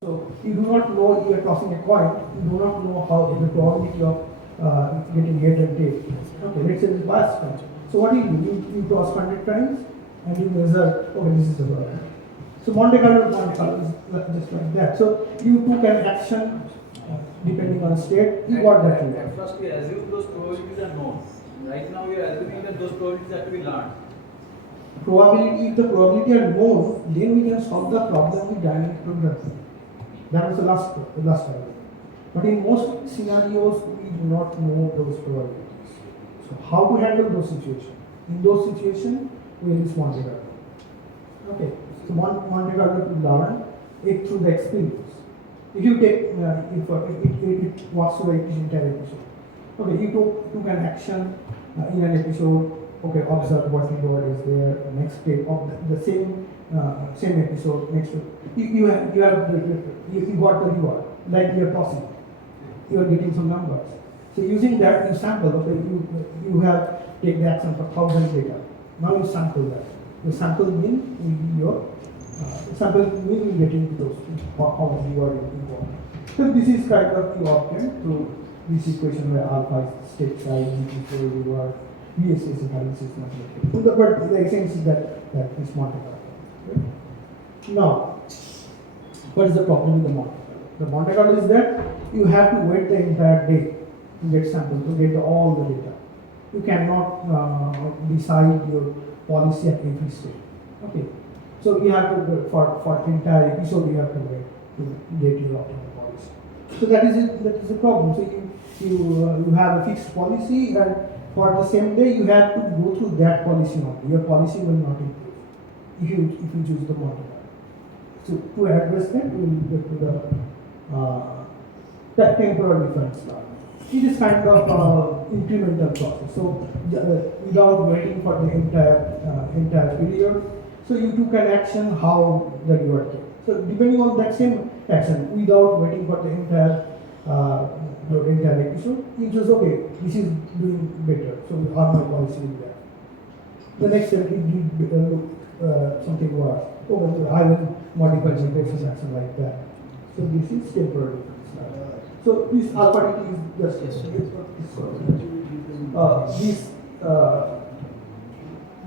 So you do not know you are tossing a coin, you do not know how the probability of getting head and tail. Okay, let's say it's last time. So what do? You toss 100 times and you measure, okay, this is the problem. So Monte Carlo is just like that. So you took an action depending on state, you got that result. At first we assume those probabilities are known. Right now we are assuming that those probabilities have to be learned. Probability, if the probability are known, then we can solve the problem with dynamic programming. That was the last problem. But in most scenarios, we do not know those probabilities. So how to handle those situations? In those situations, we use Monte Carlo. Okay, so Monte Carlo to learn it through the experience. If you take, it works through the entire episode. Okay, you took an action in an episode. Okay, observe what reward is there. Next day of the same episode. Next week, you got the reward like you are tossing. You are getting some numbers. So using that, you sample. Okay, you have take the action for 1,000 data. Now you sample that. The sample mean will be your sample mean will get into those how much reward you want. So this is kind of you obtain through this equation where alpha is state size, beta is reward. BSS analysis method. But the essence is that is Monte Carlo. Right? Now, what is the problem with the Monte Carlo? The Monte Carlo is that you have to wait the entire day to get samples, to get all the data. You cannot decide your policy at every stage. Okay, so you have to for the entire episode you have to wait to get your optimal policy. So that is it. That is the problem. So you have a fixed policy and for the same day, you have to go through that policy only. Your policy will not improve if you choose the Monte Carlo. So to address that, we will get to the temporal difference law. It is kind of incremental process. So without waiting for the entire period, so you took an action how the reward came. So depending on that same action, without waiting for the entire episode, you just okay, this is doing better, so our my policy is there. The next step it did something worse. Oh, so I will modify some process action like that. So this is temporary. So this alpha is just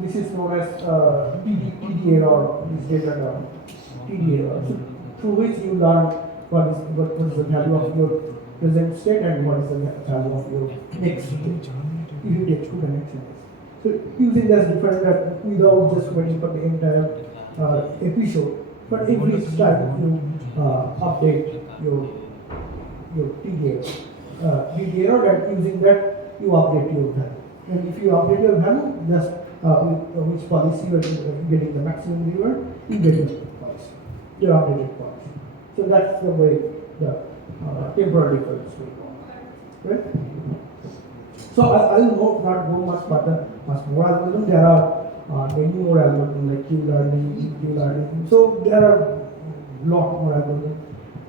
this is known as TD error, this data term, TD error, so through which you learn what is the value of your present state and what is the value of your next state if you take two connections. So using this different that without just waiting for the entire episode, but every time you update your TD error that using that you update your value. And if you update your value, just which policy you are getting the maximum reward, you get your policy, your updated policy. So that's the way the temporal difference will go. Right? So I will not go much more algorithm. There are many more algorithms like Q-learning. So there are lot more algorithms,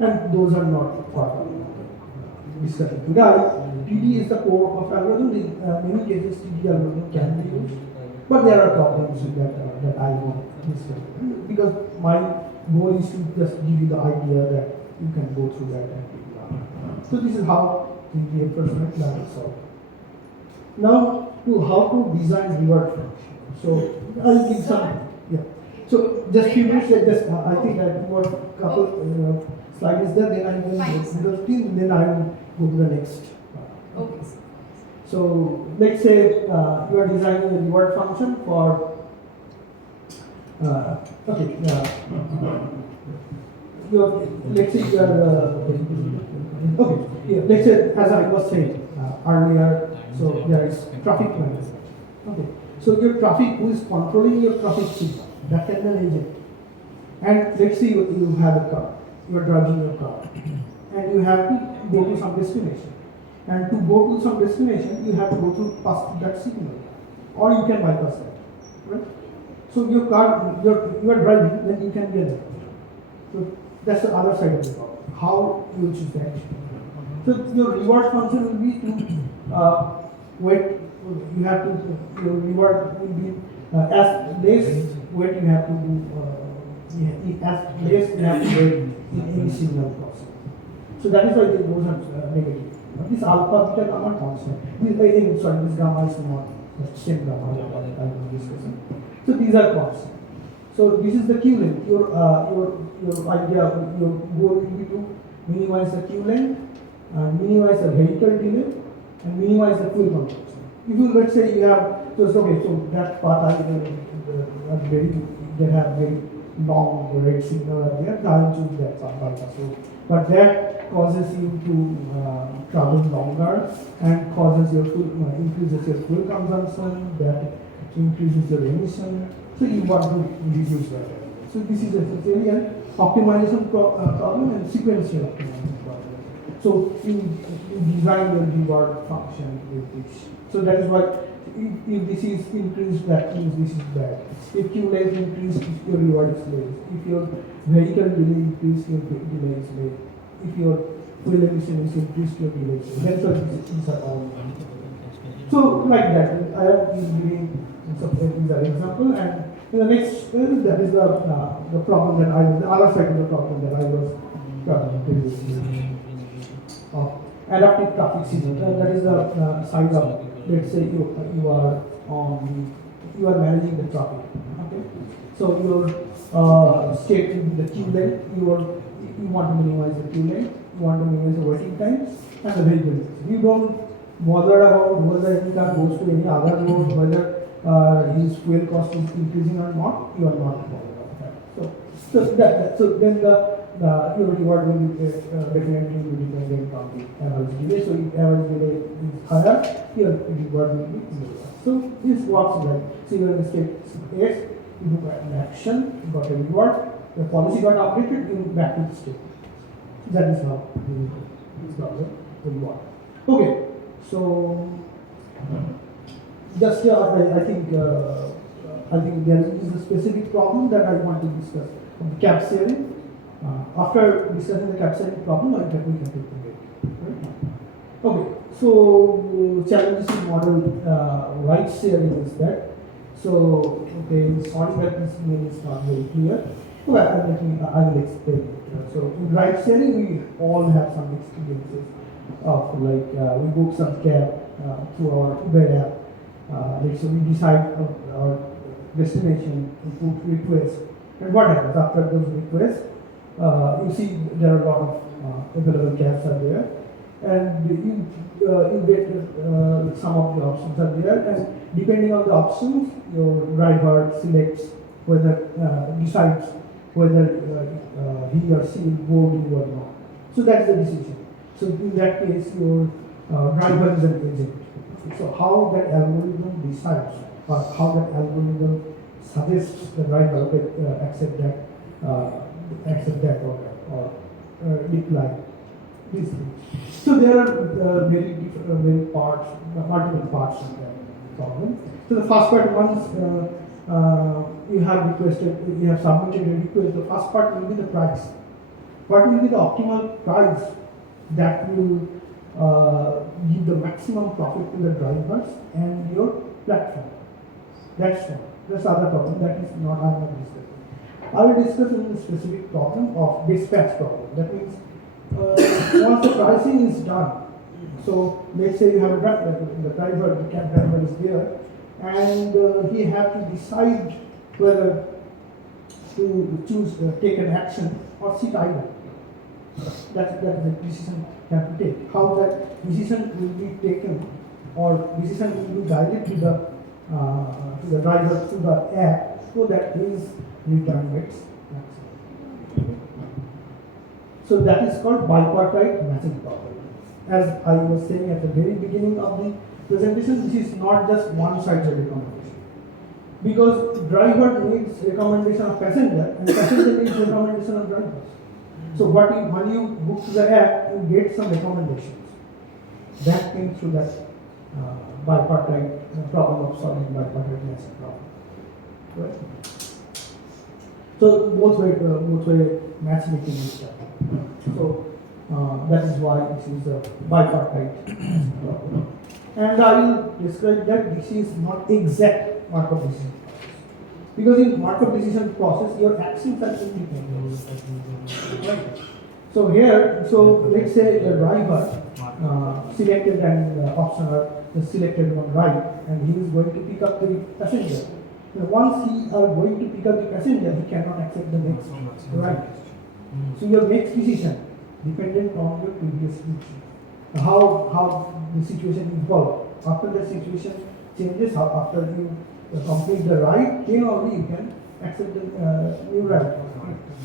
and those are not part of discussion today. TD is the core of algorithm. In many cases, TD algorithm can be used, but there are problems with that I want to discuss because my goal is to just give you the idea that you can go through that and figure out. So this is how the reinforcement learning is solved. Now to how to design reward function. So I'll give some So just few minutes. I think I have more couple slides there. Then I will go to the team. Then I will go to the next. Okay. So let's say you are designing a reward function for. Okay. Let's say you are. Okay. Yeah, let's say as I was saying earlier. So there is traffic management. Okay. So your traffic, who is controlling your traffic signal? That can be an agent. And let's say you have a car. You are driving your car, and you have to go to some destination. And to go to some destination, you have to go through past that signal, or you can bypass that. Right? So your car, you are driving, then you can get it. So that's the other side of the problem. How you choose the action. So your reward function will be to wait. You have to your reward will be as less wait you have to do as less you have to wait in any signal process. So that is why those are negative. But this alpha, beta, gamma constant. This gamma is not the same gamma that I was discussing. So these are constant. So this is the Q length. Your idea, your goal will be to minimize the Q length, minimize the vehicle delay, and minimize the fuel consumption. If you, let's say you have, so that path they have very long rate signal are there, I will choose that path. So, but that causes you to travel longer and causes your increases your fuel consumption, that increases your emission. So you want to reduce that. So this is essentially an optimization problem and sequential optimization problem. So you design your reward function with this. So that is why if this is increased, that means this is bad. If Q length increased, your reward is less. If your vehicle delay increased, your delay is less. If your fuel emission is increased, your delay is less. That's what these are all. So like that, I am giving these are example, and in the next that is the problem that the other side of the problem that I was talking previously. Adaptive traffic signal. That is the side of, let's say you are managing the traffic. Okay, so your state will be the queue length. You want to minimize the queue length. You want to minimize the waiting times and the vehicle. You don't bother about whether any car goes to any other road, whether his fuel cost is increasing or not. You are not bothered about that. So then your reward will be definitely be dependent on the average delay. So if average delay is higher, your reward will be lower. So this works like, so you are in state S, you do an action, you got a reward, the policy got updated, you back to the state. That is how this problem will work. Okay, so just I think there is a specific problem that I want to discuss. The cap sharing. After discussing the cap sharing problem, I think we can take the break. Right? Okay, so challenges in model ride sharing is that. So okay, sorry that this name is not very clear. Well, I will explain it. So in ride sharing, we all have some experiences of like we book some cab through our Uber app. So we decide our destination, we put request, and what happens after those requests? You see there are a lot of available cabs are there, and you get some of the options are there, and depending on the options, your driver selects whether decides whether he or she will board you or not. So that's the decision. So in that case, your driver is an agent. So how that algorithm decides, or how that algorithm suggests the driver accept that or decline these things. So there are very parts, multiple parts of that problem. So the first part, once you have submitted a request, the first part will be the price. What will be the optimal price that will give the maximum profit to the drivers and your platform? That's one. That's other problem that is not I'm not discussing. I will discuss in the specific problem of dispatch problem. That means once the pricing is done, so let's say you have a driver, the cab driver is there, and he have to decide whether to choose take an action or sit idle. That's the decision you have to take. How that decision will be taken, or decision will be guided to the driver through the app, so that his return rates maximum. So that is called bipartite matching problem. As I was saying at the very beginning of the presentation, this is not just one-sided recommendation. Because driver needs recommendation of passenger, and passenger needs recommendation of driver. So when you book to the app, you get some recommendations. That came through that bipartite problem of solving bipartite matching problem. Right? So both way matchmaking is done. So that is why this is a bipartite problem. And I will describe that this is not exact Markov decision. Because in markup decision process, your actions are independent. Right. So here, so let's say a driver selected an option or the selected one right, and he is going to pick up the passenger. Now, once he are going to pick up the passenger, he cannot accept the next right. So your next decision dependent on your previous decision. How the situation evolves. After the situation changes, after you complete the right, then only you can accept the new right.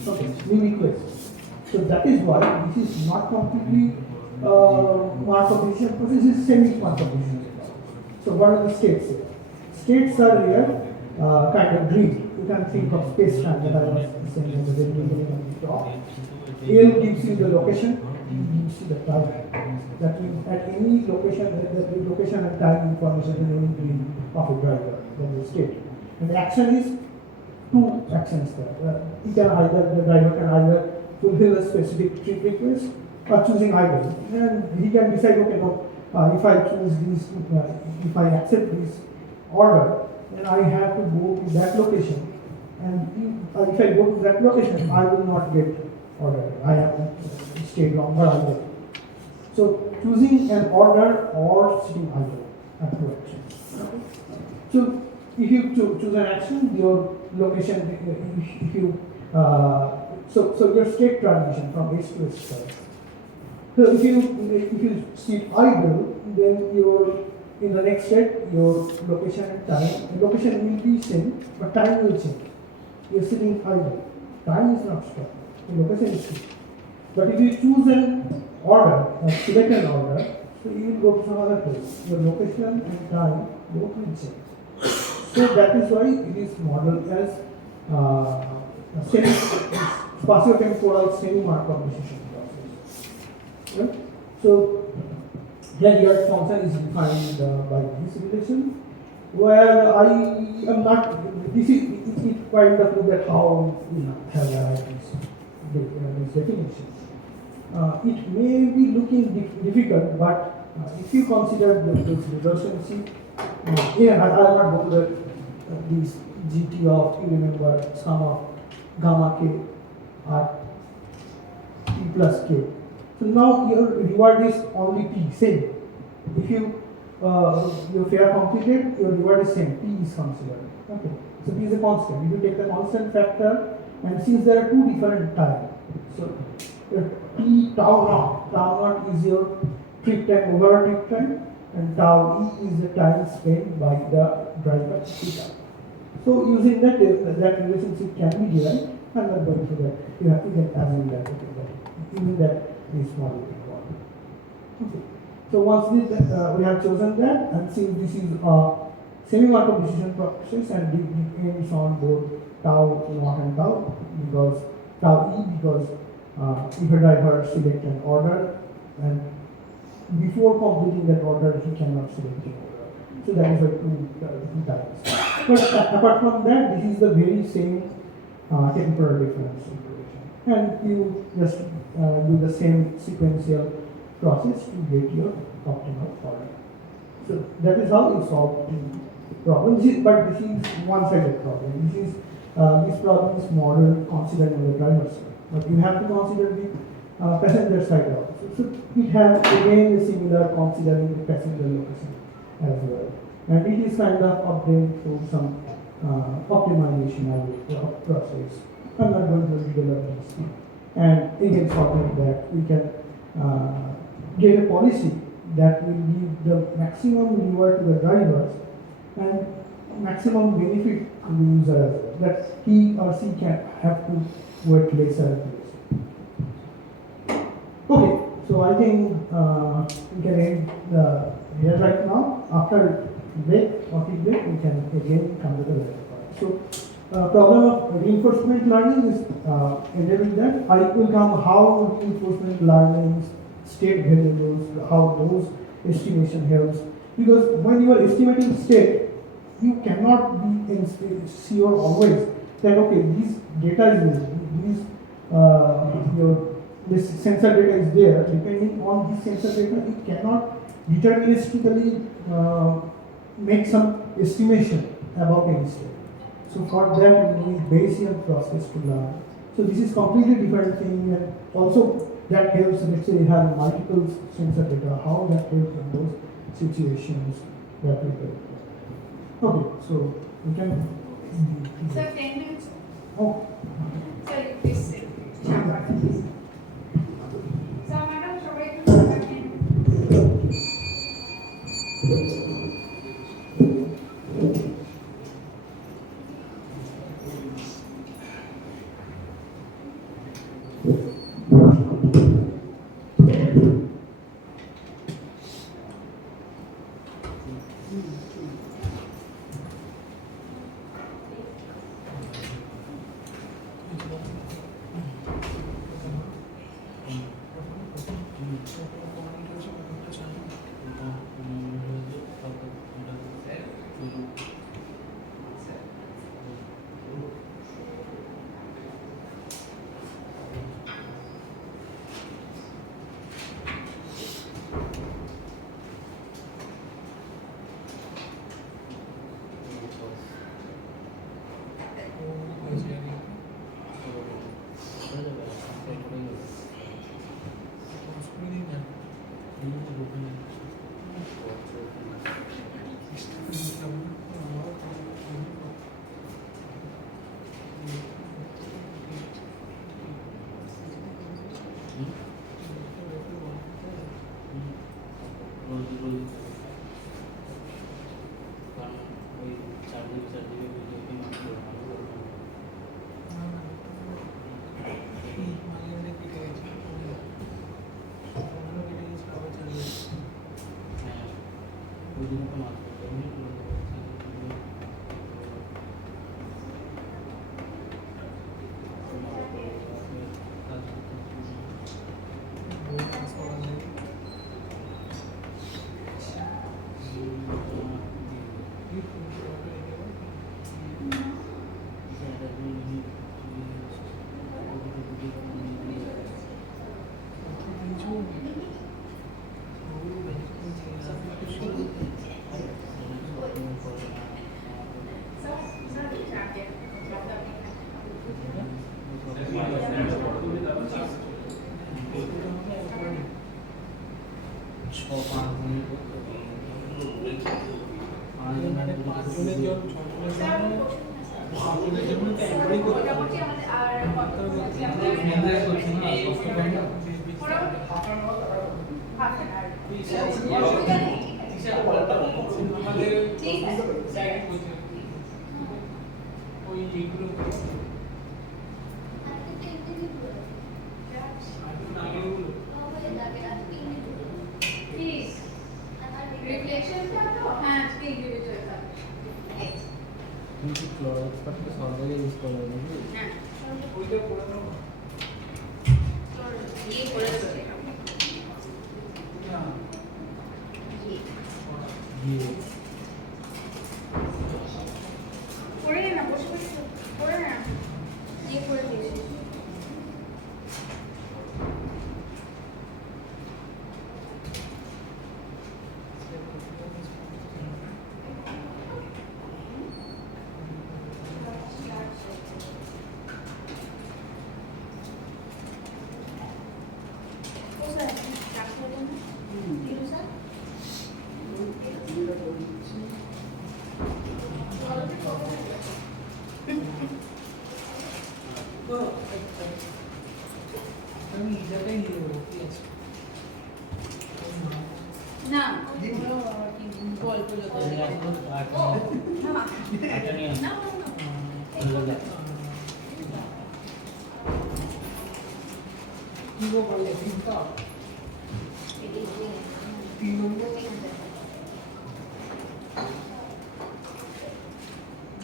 Okay, new request. So that is why this is not completely markup decision process, is semi-markup decision process. So what are the states here? States are here kind of grid. You can think of space time that I was saying in the very beginning of the talk. L gives you the location, T gives you the time. That means at any location, the location and time information in any grid of a driver, that is state. And the action is two actions there. He can either, the driver can either fulfill a specific trip request or choosing either. And he can decide, okay, no, if I choose this, if I accept this order, then I have to go to that location. And if I go to that location, I will not get order. I have to stay longer either. So choosing an order or sitting idle are two actions. Okay. So if you choose an action, your location, if you so your state transition from S to S. So if you sit idle, then your in the next step your location and time. The location will be same, but time will change. You are sitting idle. Time is not stopped. The location is same. But if you choose an order, select an order, so you will go to some other place. Your location and time both will change. So that is why it is modeled as spatio-temporal semi-markup decision process. Right? So here your function is defined by this relation, where I am not. This is it kind of look at how we have this definition. It may be looking difficult, but if you consider this relationship, I will not go to this GT of, you remember, sum of gamma k at t plus k. So now your reward is only p, same. If you your fare completed, your reward is same, p is considered. Okay. So p is a constant. If you take the constant factor, and since there are two different times, so t tau naught is your trip time, overall trip time, and tau e is the time spent by the driver theta. So using that relationship can be derived. I'm not going through that. You can assume that. Even that is model required. Okay. So once we have chosen that, and since this is a semi-markup decision process and it depends on both tau naught and tau, because tau e, because if a driver select an order and before completing that order he cannot select an order. So that is why two times. But apart from that, this is the very same temporal difference equation. And you just do the same sequential process to get your optimal order. So that is how you solve the problem. But this is one-sided problem. This problem is modeled considering the driver side. But you have to consider the passenger side also. So it has again a similar considering the passenger location as well. And it is kind of obtained through some optimization of process. I'm not going to develop this. And again, solving that, we can get a policy that will give the maximum reward to the drivers and maximum benefit to the user, that he or she can have to work lesser. Okay, so I think we can end here right now. After break or tea break, we can again come to the later part. So problem of reinforcement learning is ended with that. I will come how reinforcement learning, state variables, how those estimation helps. Because when you are estimating state, you cannot be sure always that okay, this data is this, this sensor data is there. Depending on this sensor data, you cannot deterministically make some estimation about any state. So for that you need Bayesian process to learn. So this is completely different thing, and also that helps. Let's say you have multiple sensor data, how that helps in those situations that we get. Okay, so we can. Sir, 10 minutes. Oh. Sir, you please sit. Sir, madam, should I do 10 minutes?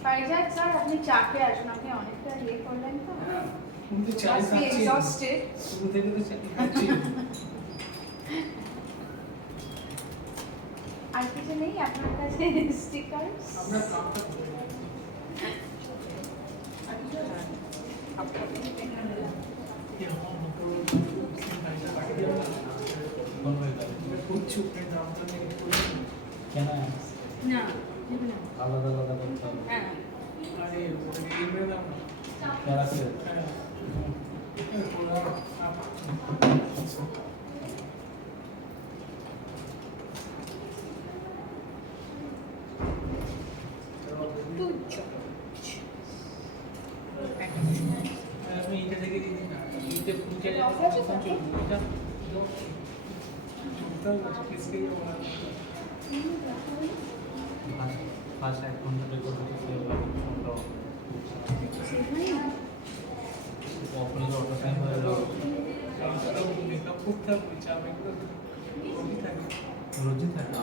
ফাইজাদ sir আপনি চাপে আসুন, আপনি অনেকটা ইয়ে করলেন তো। কিন্তু চাই Must be খাচ্ছি exhausted. শুরু থেকে তো চাই খাচ্ছি আর কিছু নেই আপনার কাছে স্টিকার? আমরা কাপটা ধরে করছি ওখানে দামটা নিয়ে কেন না, আলাদা আলাদা করতে হবে? হ্যাঁ आणि ईमेल আমি এটা থেকে দিদি না ইতে পুজো এটা किसके ফার্স্ট 1 ঘন্টা রেকর্ড হচ্ছে অফলাইন অটো টাইম হয়ে গেল মেকআপ করতে হবে চাপে রোগী থাকে রোজই থাকে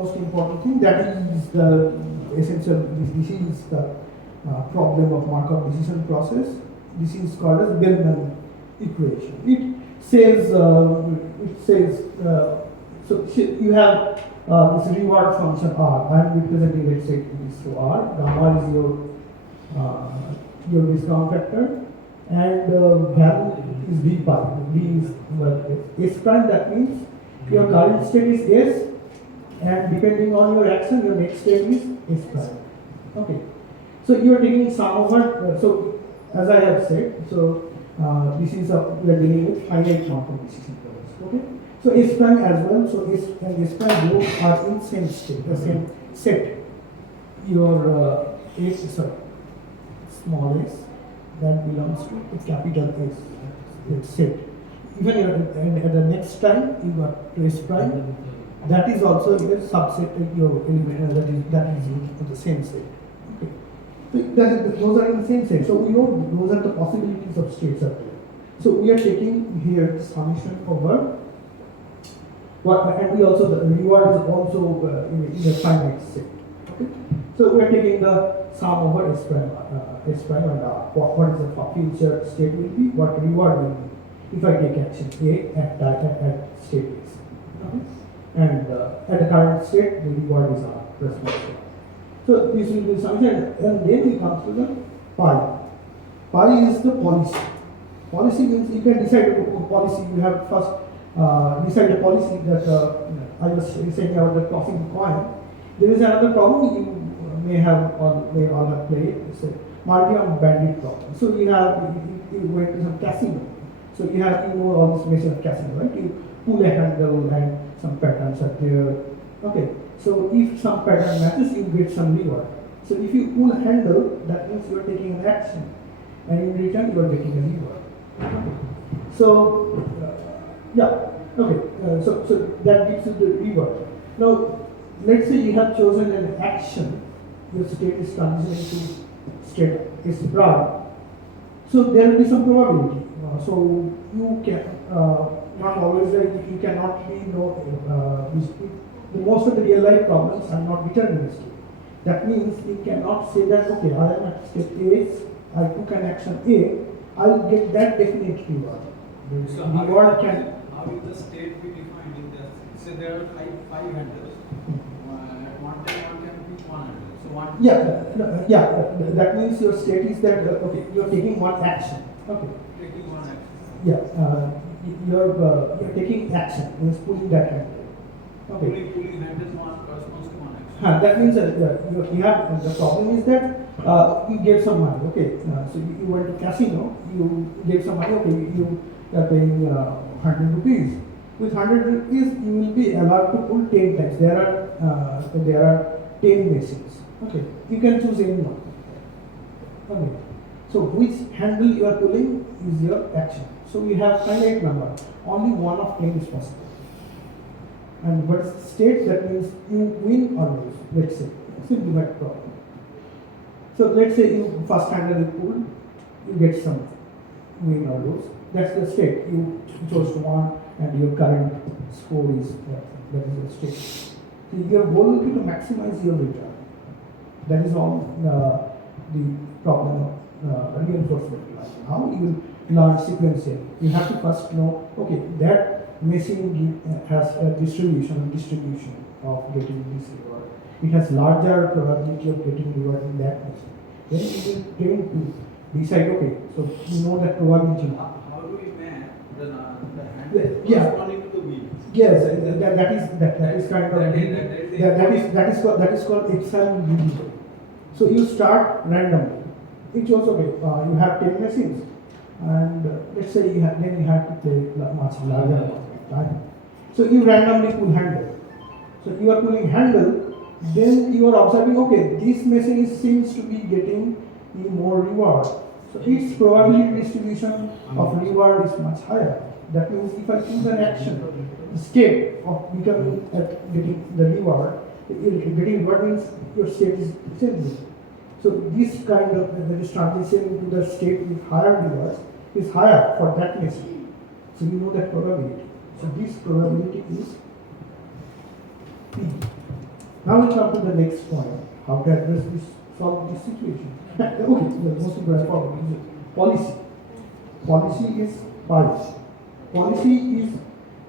Most important thing, that is the essential. This is the problem of Markov decision process. This is called as Bellman equation. So you have this reward function R. I am representing, let's say, this to R. Gamma is your discount factor, and value is V pi. V is S prime. That means your current state is S, and depending on your action, your next state is S prime. Okay. So you are taking sum over. So as I have said, so this is we are dealing with finite Markov decision problems. Okay. So S prime as well. So S and S prime both are in same state, the same set. Your small s that belongs to the capital S. It's set. Even at the next time you got to S prime. That is also a subset of your element that is in the same set. Okay. So those are in the same set. So we know those are the possibilities of states are there. So we are taking here the summation over what, and we also the reward is also in the finite set. Okay. So we are taking the sum over S prime and R. What is the future state will be? What reward will be? If I take action A at state S. Okay. And at the current state, the reward is R response. So this will be summation, and then we come to the pi. Pi is the policy. Policy means you can decide a policy. You have first decide a policy that I was saying about the tossing the coin. There is another problem you may all have played. It's a multi-arm bandit problem. So you went to some casino. So you know all this message of casino, right? You pull a handle and some patterns are there. Okay, so if some pattern matches, you get some reward. So if you pull a handle, that means you are taking an action, and in return you are getting a reward. Okay. So so that gives you the reward. Now let's say you have chosen an action, your state is transitioning to state S prime. So there will be some probability. So you can not always you cannot be most of the real life problems are not deterministic. That means you cannot say that okay, I am at step A, I took an action A, I will get that definite reward. So Reward how can will the state be defined in the? So there are five handles. One time one can pick one handle. So one. That means your state is that okay, you are taking one action. Okay. Taking one action. Yeah, you're taking action, means pulling that handle. Okay. Pulling handles one corresponds to one action. That means you have the problem is that you gave some money. Okay, so you went to casino, you gave some money. Okay, you are paying 100 rupees. With 100 rupees, you will be allowed to pull 10 times. There are 10 machines. Okay, you can choose any one. Okay, so which handle you are pulling is your action. So we have finite number. Only one of 10 is possible. And but state, that means you win or lose. Let's say simplified problem. So let's say you first handle you pull, you get some win or lose. That's the state. You chose one, and your current score is that is your state. So your goal will be to maximize your return. That is all the problem of reinforcement learning. How you learn sequentially? You have to first know. Okay, that machine has a distribution of getting this reward. It has larger probability of getting reward in that machine. Then you will train to decide. Okay, so you know that probability. How do we map the Yeah. corresponding to the wheel. Yes, that is kind of that is called epsilon division. So you start randomly. It's also okay. You have 10 machines, and let's say you have to play much larger amount of time. So you randomly pull handle. So you are pulling handle, then you are observing, okay, this machine seems to be getting you more reward. So its probability distribution of reward is much higher. That means if I choose an action, the state of becoming getting the reward, getting reward means your state is changing. So this kind of this transition into the state with higher rewards is higher for that machine. So you know that probability. So this probability is P. Now we come to the next point. How to address this, solve this situation. Okay, the most important problem is policy. Policy is pi. Policy is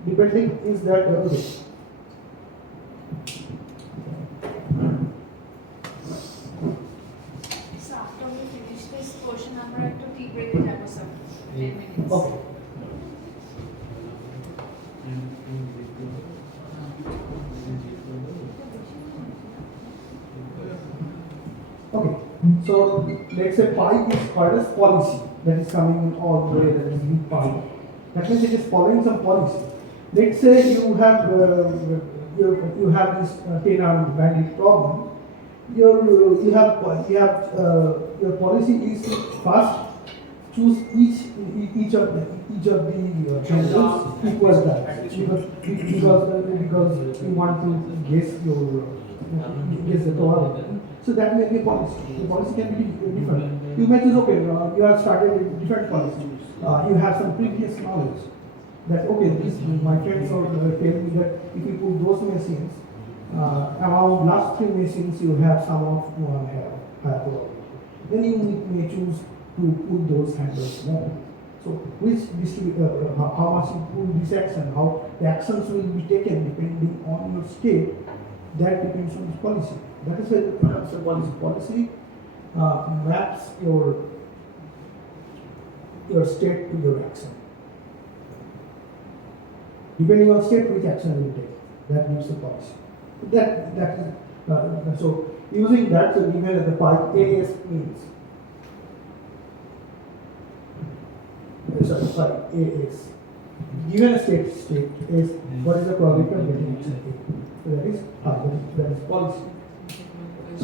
depending is that okay. So after we finish this portion, আমরা একটু tea break এ যাবো sir. 10 minutes. Okay. Okay. So let's say pi is called as policy that is coming in all the way, that is V pi. That means it is following some policy. Let's say you have this 10-arm bandit problem. Your policy is to first choose each of the handles equals that because you want to guess the probability. So that may be a policy. The policy can be different. You may choose, okay, you have started a different policy. You have some previous knowledge that, okay, my friends are telling me that if you put those machines, around last 3 machines you have some of one higher probability. Then you may choose to put those handles more. So how much you pull this action, how the actions will be taken depending on your state, that depends on this policy. That is why the policy. Policy maps your state to your action. Depending on state, which action will take, that gives the policy. So using that, so given the pi AS means AS. Given a state is what is the probability of getting action A? So that is that is policy. So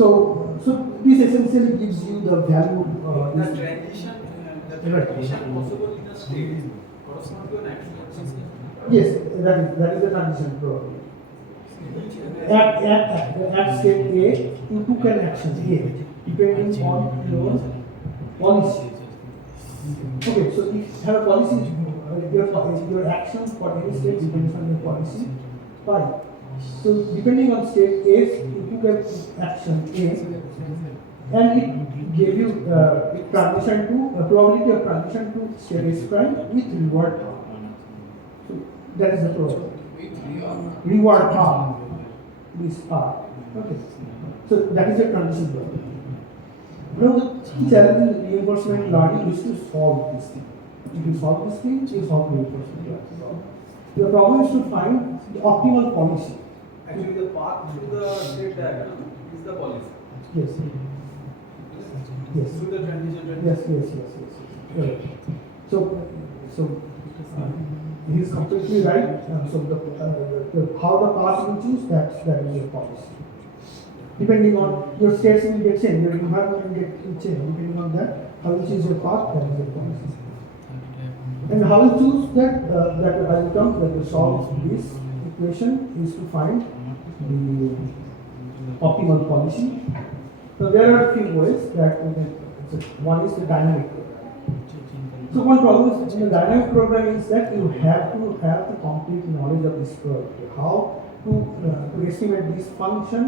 this essentially gives you the value. The transition possible in the state corresponds to an action. Yes, that is the transition probability. At state A, you took an action A depending on your policy. Okay, so if you have a policy, your action for any state depends on your policy pi. So depending on state A, you took an action A, and it gave you transition to probability of transition to state S prime with reward pi. So that is the probability. Reward pi. This part. Okay. So that is a transition probability. Now the key challenge in reinforcement learning is to solve this thing. If you solve this thing, you solve reinforcement learning. The problem is to find the optimal policy. Actually, the path through the state diagram is the policy. Yes. Yes. Through the transition. Yes. Right. So he is completely right. So how the path you choose, that is your policy. Depending on your states will get changed, your environment will get changed. Depending on that, how you choose your path, that is your policy. And how you choose that outcome that you solve this equation is to find the optimal policy. So there are a few ways that one is the dynamic program. So one problem is in the dynamic program is that you have to have the complete knowledge of this probability. How to estimate this function,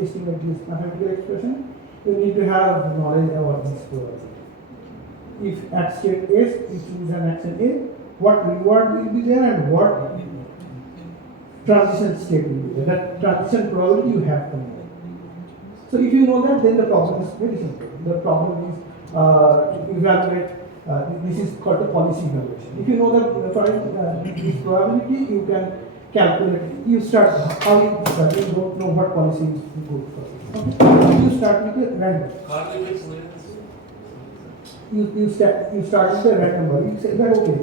estimate this mathematical expression, you need to have knowledge about this probability. If at state S you choose an action A, what reward will be there and what transition state will be there. That transition probability you have to know. So if you know that, then the problem is very simple. The problem is evaluate This is called the policy evaluation. If you know the this probability, you can calculate. You start how you start. You don't know what policy is good for. Okay. You start with a random. You start with a random value. You say that okay.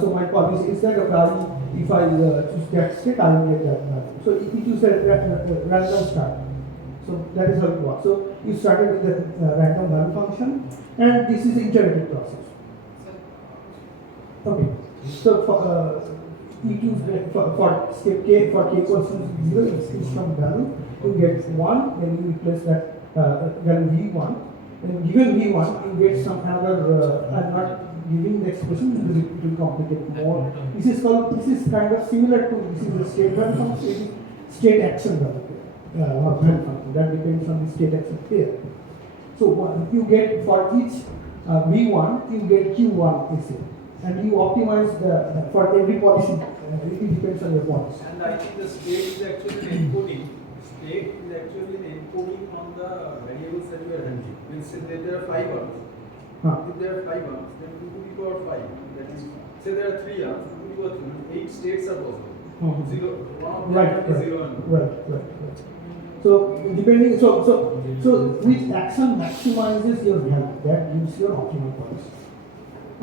So my policy is that a value. If I choose that state, I will get that value. So it is a random start. So that is how it works. So you started with the random value function, and this is iterative process. Okay. So for step k, for k equals to 0, it is from value. You get 1, then you replace that value v1. Then given v1, you get some another. I'm not giving the expression because it will complicate more. This is kind of similar to this is the state value function. It is state action value value function that depends on the state action pair. So you get for each v1, you get q1 is it. And you optimize the for every policy. It depends on your policy. And I think the state is actually an encoding. State is actually an encoding on the variables that you are handling. Means say that there are 5 arms. If there are 5 arms, then 2 to the power 5. That is, say there are 3 arms, 2 to the power 3. 8 states are possible. Zero, one of them is 0 and 1. Right. So depending, so which action maximizes your value, that gives your optimal policy.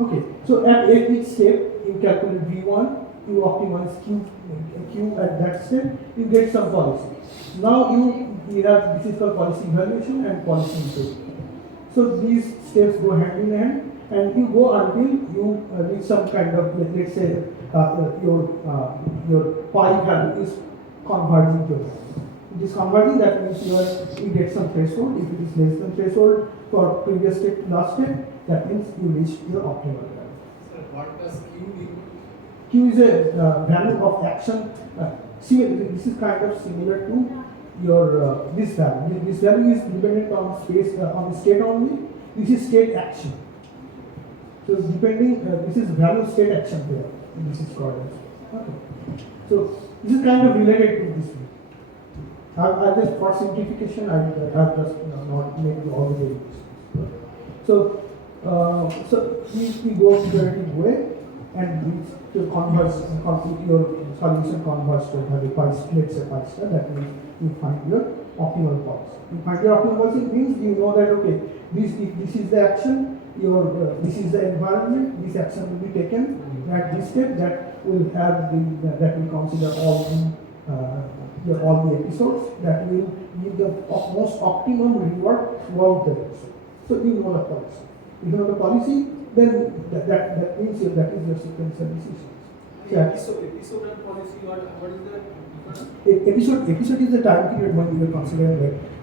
Okay, so at each step you calculate V1, you optimize Q at that step, you get some policy. Now you have this is called policy evaluation and policy improvement. So these steps go hand in hand, and you go until you reach some kind of, let's say your pi value is converging to it. It is converging, that means you get some threshold. If it is less than threshold for previous step to last step, that means you reach your optimal value. So what does Q mean? Q is a value of action. This is kind of similar to your this value. This value is dependent on space on the state only. This is state action. So depending, this is value state action pair. This is called. Okay. So this is kind of related to this. Just for simplification, I have just not made all the derivations. So we go iterative way, and reach to converge your solution converges to have a pi, let's say pi star. That means you find your optimal policy. You find your optimal policy means you know that okay, if this is the action, this is the environment, this action will be taken at this step, that will have that will consider all the episodes, that will give the most optimum reward throughout the episode. So you know the policy. If you know the policy, then that means that is your sequential decisions. Episode and policy, what is the difference? Episode is the time period when you are considering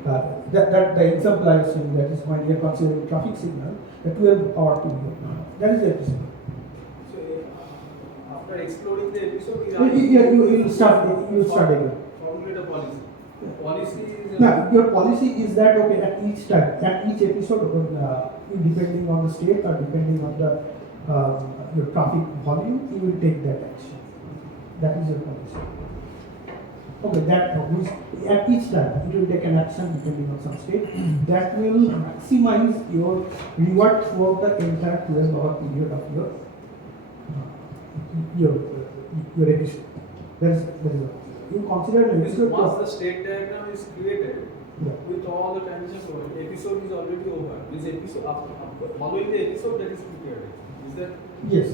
that the example I was saying, that is when you are considering traffic signal, the 12-hour period. That is the episode. So after exploring the episode, You start again. Formulate a policy. Policy is Now, your policy is that okay, at each time, at each episode, depending on the state or depending on the your traffic volume, you will take that action. That is your policy. Okay, that means at each time it will take an action depending on some state that will maximize your reward throughout the entire 12-hour period of your episode. That is you consider an episode. Once the state diagram is created, Yeah. with all the conditions over, episode is already over. This episode after following the episode that is prepared. Is that? Yes.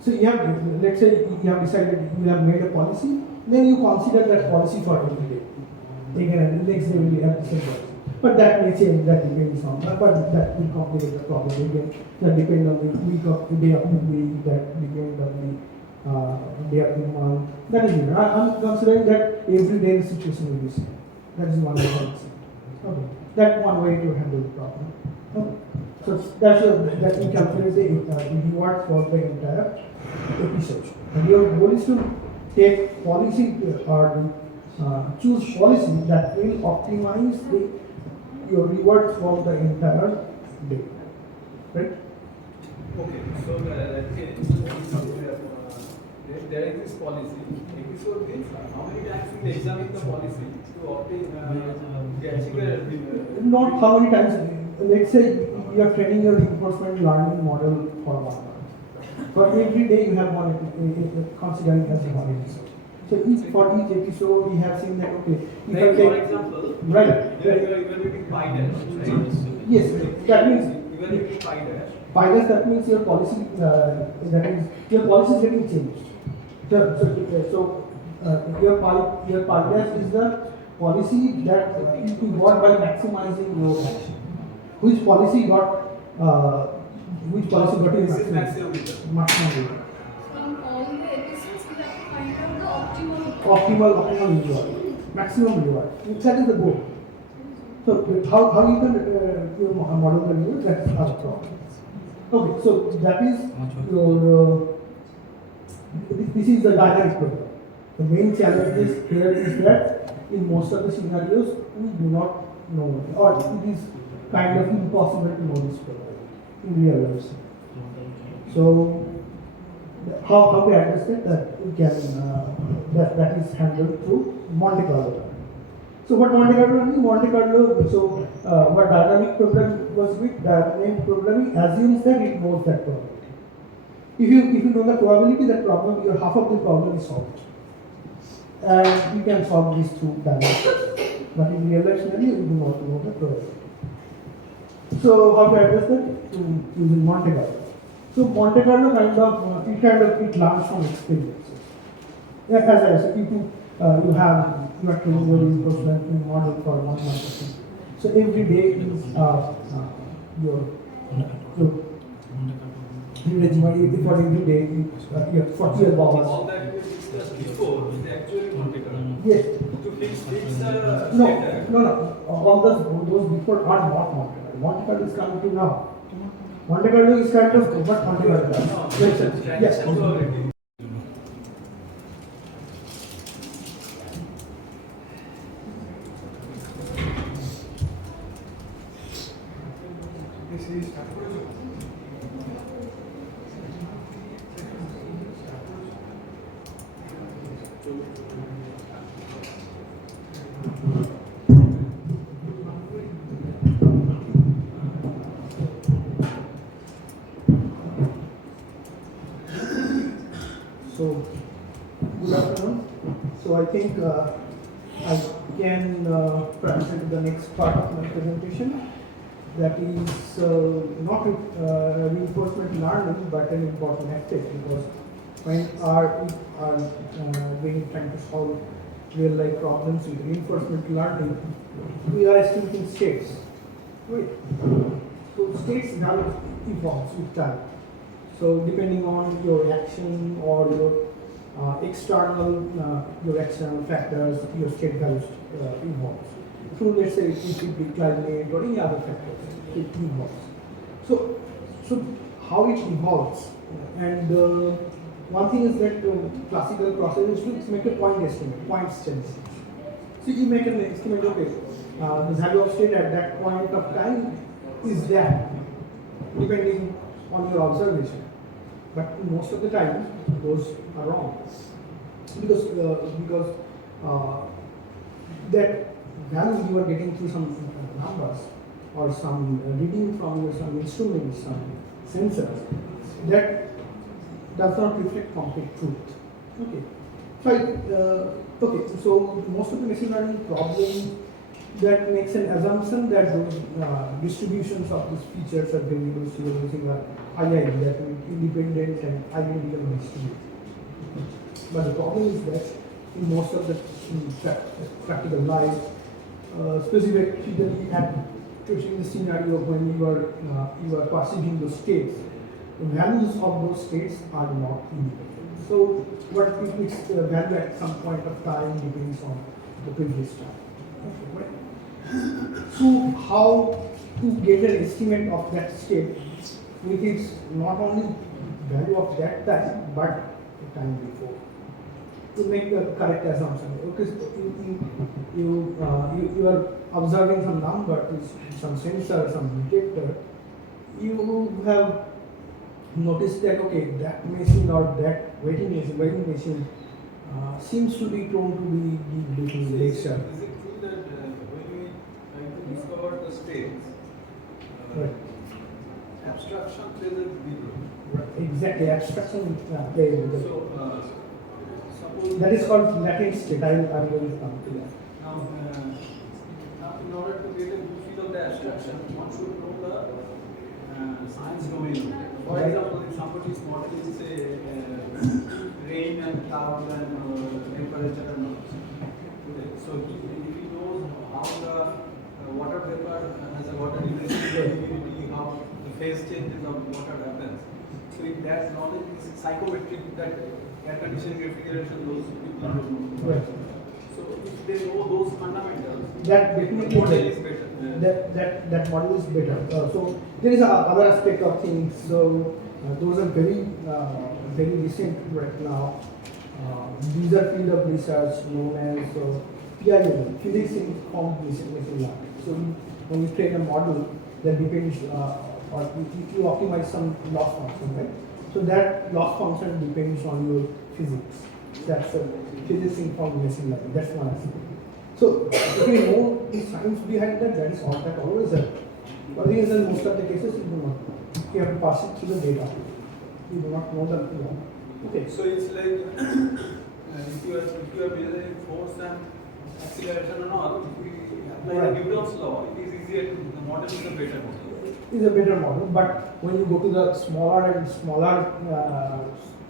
So you have, let's say you have decided, you have made a policy, then you consider that policy for every day. Again, the next day will have the same policy. But that may change, that depends on, but that will complicate the problem again. That depends on the week of the day of the week, that depends on the day of the month. That is it. I'm considering that every day the situation will be same. That is one way to consider. Okay. That's one way to handle the problem. Okay. So that you calculate the reward for the entire episode. And your goal is to take policy or choose policy that will optimize your reward for the entire day. Right? Okay. So there is this policy. Episode means how many times we examine the policy to obtain getting a Not how many times. Let's say you are training your reinforcement learning model for 1 month. For every day you have one considering as one episode. So for each episode we have seen that okay. If I Like for take, example, right. here you are evaluating pi dash, right? Yes, that means Evaluating pi dash. by this that means your policy that is your policy is getting changed. Your bias is the policy that you got by maximizing your action. Which policy got you This is maximum return. maximum From all the episodes, we have to find out the optimal. optimal reward, maximum reward. That is the goal. So how you can you model the reward, that's our problem. Okay, so that is your this is the dynamic program. The main challenge is here is that in most of the scenarios we do not know, or it is kind of impossible to know this program in real life. So how we understand that we can that is handled through Monte Carlo. So what Monte Carlo means? Monte Carlo. So what dynamic program was with dynamic programming assumes that it knows that problem. If you know the probability, that problem, your half of the problem is solved, and you can solve this through dynamic. But in real life scenario, you do not know the probability. So how to address that? Using Monte Carlo. So Monte Carlo it learns from experiences. Yeah, as I said, you are training your reinforcement model for 1 month. So every day is your resume for every day your 40 year hours. All that we discussed before is actually Monte Carlo. Yes. To fix No. All those before are not Monte Carlo. Monte Carlo is coming to now. Monte Carlo is kind of what Monte Carlo does. Yes. This is So, good afternoon. So I think I can transfer to the next part of my presentation. That is not reinforcement learning, but an important aspect, because when we are trying to solve real life problems with reinforcement learning, we are estimating states. Right. So states now evolves with time. So depending on your action or your external factors, your state values evolves. So let's say it could be climate or any other factors, it evolves. So how it evolves, and one thing is that classical process is to make a point estimate, point studies. So you make an estimate, okay, the value of state at that point of time is that, depending on your observation. But most of the time, those are wrong, because that value you are getting through some numbers or some reading from some instruments, some sensors, that does not reflect complete truth. Okay. So most of the machine learning problem that makes an assumption that those distributions of these features or variables you are using are IID, that means independent and identical distribution. But the problem is that in most of the practical life, specifically at choosing the scenario when you are perceiving those states, the values of those states are not independent. So what its value at some point of time depends on the previous time. Okay, right? So how to get an estimate of that state with its not only value of that time but the time before, to make the correct assumption. Because you are observing some number, some sensor, some detector, you have noticed that okay, that machine or that weighing machine seems to be prone to be little lecture. Is it true that when we try to discover the states, Right. abstraction plays a big role. Exactly, abstraction plays a big So, role. suppose That is called latent state. I'm going to come to that. Now, in order to get a good feel of the abstraction, one should know the science domain. For example, if somebody is modeling, say, rain and clouds and temperature and all. So, if he knows how the water vapor has a water humidity, how the phase changes of water happens. So, if that knowledge is psychometric, that air conditioning, refrigeration, those people know. Right. So, if they know those fundamentals, That the definitely model is better. that model is better. So there is a other aspect of things. So those are very recent right now. These are field of research known as PIL, physics informed machine learning. So when you train a model, that depends, or if you optimize some loss function, right? So that loss function depends on your physics. That's a physics informed machine learning. That's one aspect. So if you know the science behind that, that is all that always helps. But in most of the cases, you do not know. You have to pass it through the data. You do not know the law. Okay. So it's like if you are measuring force and acceleration and all, if we apply Right. Newton's law, it is easier to, the model is a better model. Is a better model, but when you go to the smaller and smaller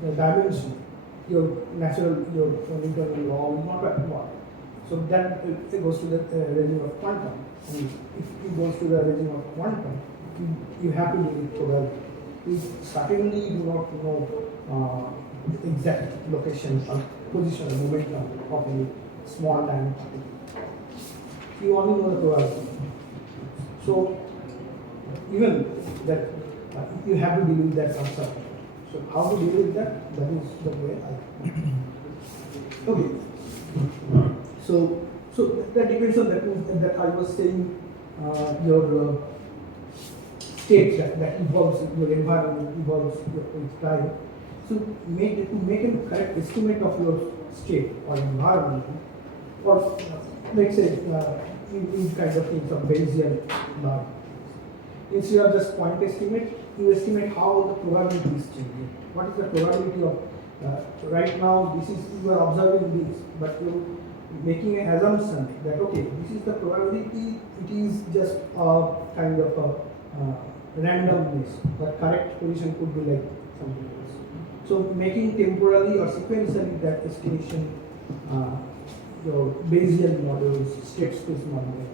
dimension, your Newton law will not apply. So that it goes to the regime of quantum. And if it goes to the regime of quantum, you have to do it probability. You certainly do not know the exact location or position or momentum of any small time particle. You only know the probability. So even that you have to deal with that concept. So how to deal with that? That is the way I. Okay. So that depends on that. Means that I was saying your state that evolves, your environment evolves with time. So to make a correct estimate of your state or environment, or let's say in kind of things of Bayesian environment. Instead of just point estimate, you estimate how the probability is changing. What is the probability of right now? This is you are observing this, but you're making an assumption that okay, this is the probability. It is just a kind of a randomness. The correct position could be like something else. So making temporally or sequentially that estimation, your Bayesian models, state space models.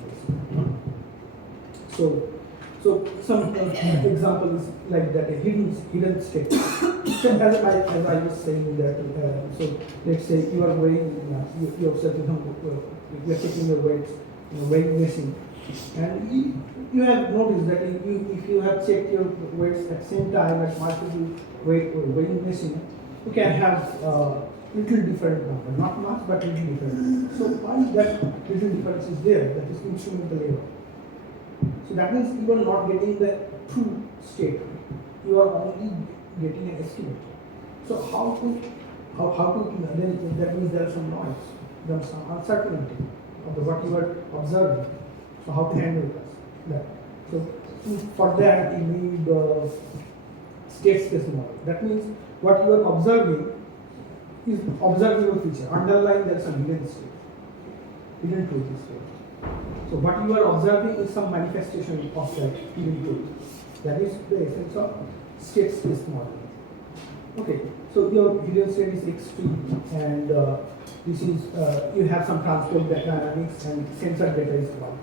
So some example is like that, a hidden state. So as I was saying that, so let's say you are weighing, you are taking your weights, weight machine, and you have noticed that if you have checked your weights at same time at multiple weighing machine, you can have little different number, not much but little different. So why that little difference is there? That is instrumental error. So that means you are not getting the true state. You are only getting an estimate. So how to then that means there is some noise, there is some uncertainty of what you are observing. So how to handle that? So for that you need state space model. That means what you are observing is observable feature. Underlying there is some hidden state, hidden truth is there. So what you are observing is some manifestation of that hidden truth. That is the essence of state space model. Okay, so your hidden state is extreme, and this is you have some transport dynamics and sensor data is one.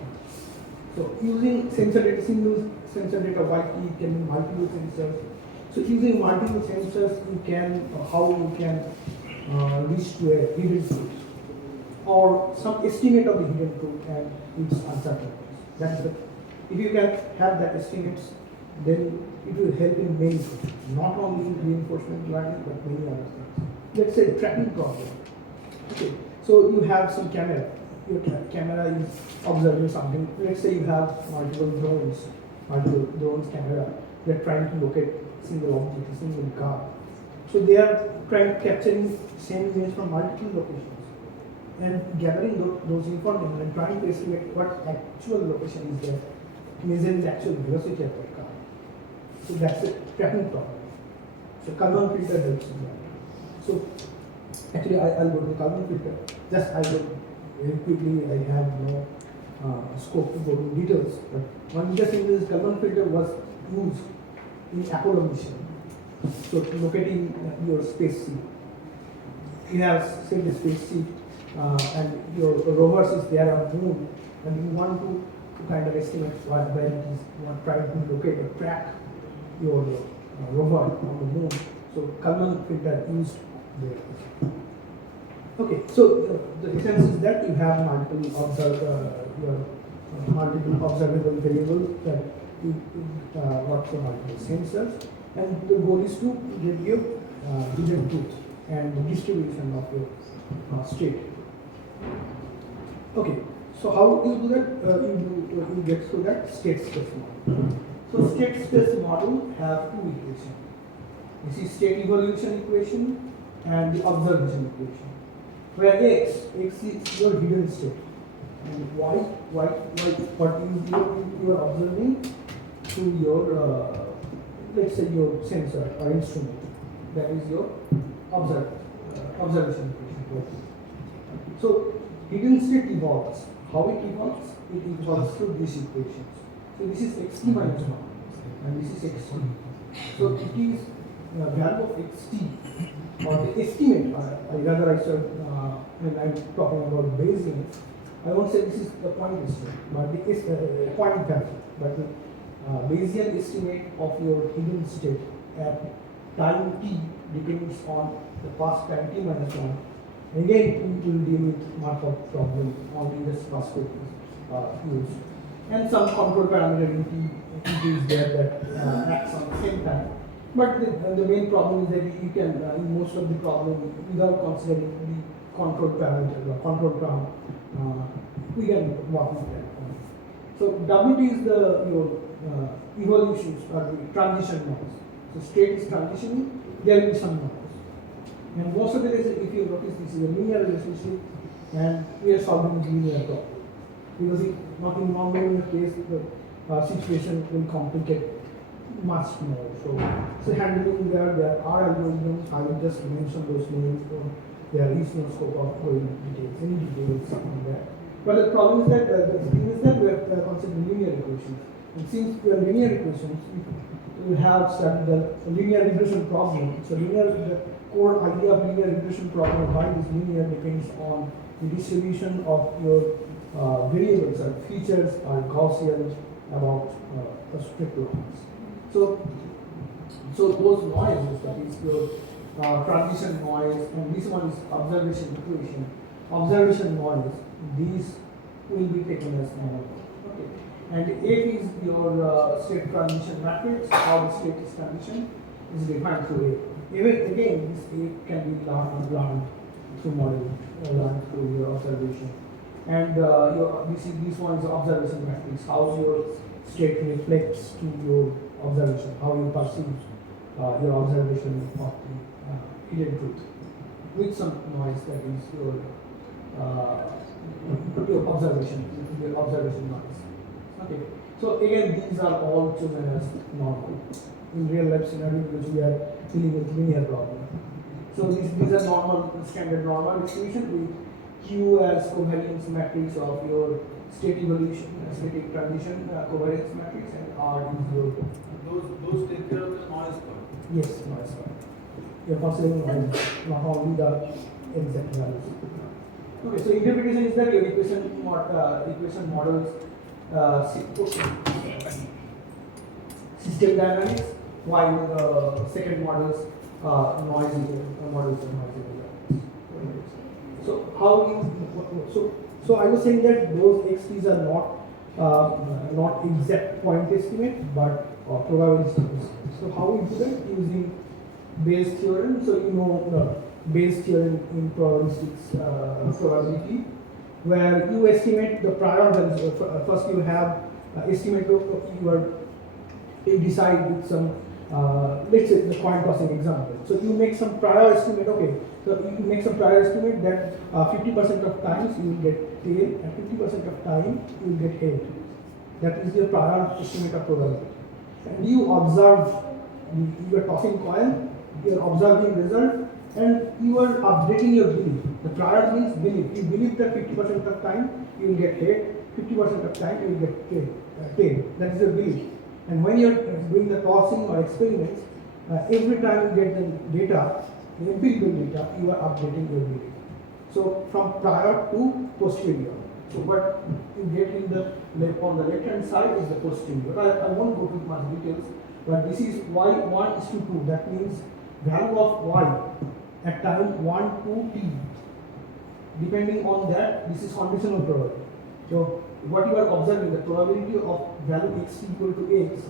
So using sensor data, single sensor data, YP can be multiple sensors. So using multiple sensors, you can how you can reach to a hidden truth or some estimate of the hidden truth and its uncertainties. That's the. If you can have that estimates, then it will help in many things, not only in reinforcement learning but many other things. Let's say tracking problem. Okay, so you have some camera. Your camera is observing something. Let's say you have multiple drones camera. They're trying to locate single object, a single car. So they are capturing same image from multiple locations and gathering those information and trying to estimate what actual location is there, measuring the actual velocity of that car. So that's a tracking problem. So Kalman filter helps in that. So actually I'll go to Kalman filter. Just I will very quickly, I have no scope to go into details, but one interesting thing is Kalman filter was used in Apollo mission. So locating your space seat. You have say the space seat and your rovers is there on moon, and you want to kind of estimate where it is, you want to try to locate or track your rover on the moon. So Kalman filter used there. Okay, so the essence is that you have multiple multiple observable variables that you work for multiple sensors, and the goal is to get your hidden truth and the distribution of your state. Okay, so how you do that? You get through that state space model. So state space model have two equations. This is state evolution equation and the observation equation. Where x is your hidden state, and y what you are observing through your let's say your sensor or instrument. That is your observation equation. So hidden state evolves. How it evolves? It evolves through these equations. So this is xt minus 1 and this is xt. So it is value of xt or the estimate. Rather I said when I'm talking about Bayesian, I won't say this is the point estimate, but the point value. But the Bayesian estimate of your hidden state at time t depends on the past time t minus 1. Again, we will deal with Markov problem only this perspective used. And some control parameter is there that acts on the same time. But the main problem is that you can, in most of the problem, without considering the control parameter or control term, we can work with that. So WT is your evolutions or the transition noise. So state is transitioning, there will be some noise. And most of the cases, if you notice, this is a linear relationship, and we are solving this linear problem. Because if not in non-linear case, the situation will complicate much more. So handling there are algorithms. I will just mention those names. So there is no scope of going into details, any details on that. But the problem is that the thing is that we are considering linear equations. And since we are linear equations, we have studied the linear regression problem. So the core idea of linear regression problem, why it is linear, depends on the distribution of your variables or features are Gaussian about the straight lines. So those noises, that is your transition noise, and this one is observation equation. Observation noise, these will be taken as normal. Okay. And F is your state transition matrix. How the state is transition is defined through A. Even again, this A can be learned through modeling, learned through your observation. And this one is observation matrix. How your state reflects to your observation, how you perceive your observation of the hidden truth with some noise, that is your observation noise. Okay. So again, these are all chosen as normal in real life scenario because we are dealing with linear problem. So these are normal, standard normal distribution with Q as covariance matrix of your state evolution, static transition covariance matrix, and R is your those take care of the noise part. yes, noise part. You are considering noise, not only the exact values. Okay, so interpretation is that your equation models system dynamics, while second models noise models and noise. So so I was saying that those xt's are not exact point estimate, but probability estimate. So how we do that? Using Bayes theorem. So you know the Bayes theorem in probabilistics probability, where you estimate the prior values. First you have estimate of you decide with some let's say the coin tossing example. So you make some prior estimate. Okay, so you make some prior estimate that 50% of times you will get tail and 50% of time you will get head. That is your prior estimate of probability. and you observe, you are tossing coin, you are observing result, and you are updating your belief. The prior means belief. You believe that 50% of time you will get paid, 50% of time you will get paid. That is your belief. And when you are doing the tossing or experiments, every time you get the data, the empirical data, you are updating your belief. So from prior to posterior. So what you get in the on the left hand side is the posterior. I won't go to much details, but this is y1 is to 2. That means value of y at time 1 to t. Depending on that, this is conditional probability. So what you are observing, the probability of value x equal to x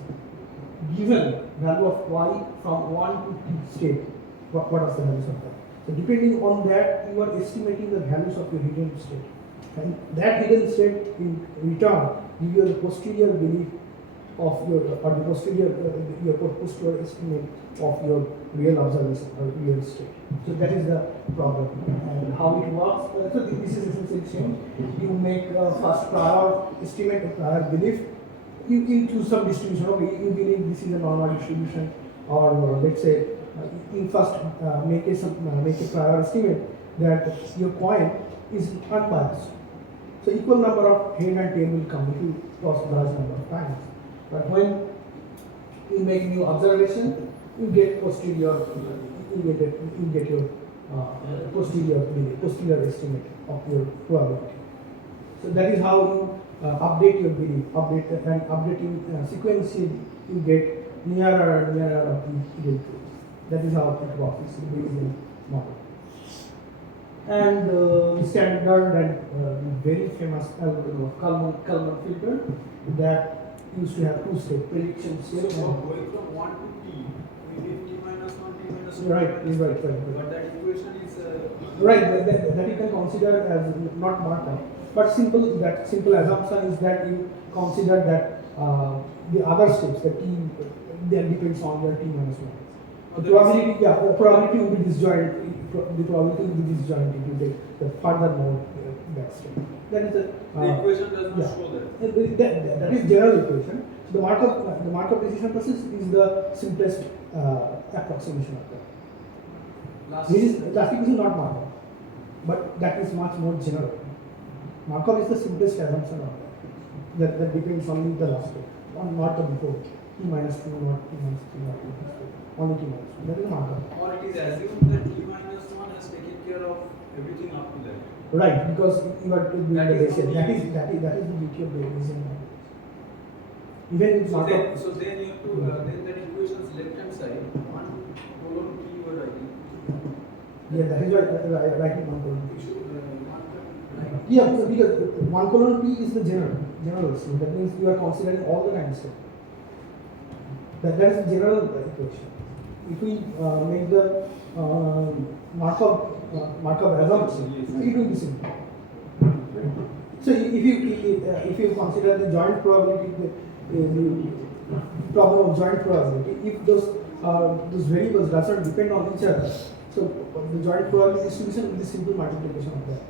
given value of y from 1 to t state. What are the values of that? So depending on that, you are estimating the values of your hidden state. And that hidden state in return give you the posterior belief of your or the posterior your posterior estimate of your real observation or real state. So that is the problem. And how it works. So this is essentially the same. You make first prior estimate, a prior belief. You into some distribution. Okay, you believe this is a normal distribution, or let's say you first make a prior estimate that your coin is unbiased. So equal number of head and tail will come if you toss large number of times. But when you make new observation, you get posterior, you get your posterior estimate of your probability. So that is how you update your belief, updating sequentially you get nearer and nearer of the hidden truth. That is how it works. It's a Bayesian model. And the standard and very famous algorithm of Kalman filter that used to have two step prediction step. So going from 1 to t, we get t minus 1, t minus 1. Right. But that equation is right. That you can consider as not Markov, but simple assumption is that you consider that the other steps, the t, that depends on your t minus 1. The probability will be disjoint. The probability will be disjoint if you take the further node back step. That is the equation does not show that. That is general equation. So the Markov decision process is the simplest approximation of that. This is not Markov, but that is much more general. Markov is the simplest assumption of that. That depends only the last step, not the before. T minus 2, not T minus 3, not T minus 2. Only T minus 2. That is Markov. Or it is assumed that t minus 1 has taken care of everything up to that. Right, because you are doing the Bayesian. That is only- the beauty of Bayesian model. Even in Markov. So then you have to then that equation's left hand side 1 colon t you are writing. Yeah, that is writing 1 colon You P. should write. Yeah, so because 1 colon P is the general scheme. That means you are considering all the time steps. That is the general equation. If we make the Markov assumption, it will be simple. So if you consider the joint probability, the problem of joint probability, if those variables doesn't depend on each other, so the joint probability distribution will be simple multiplication of that.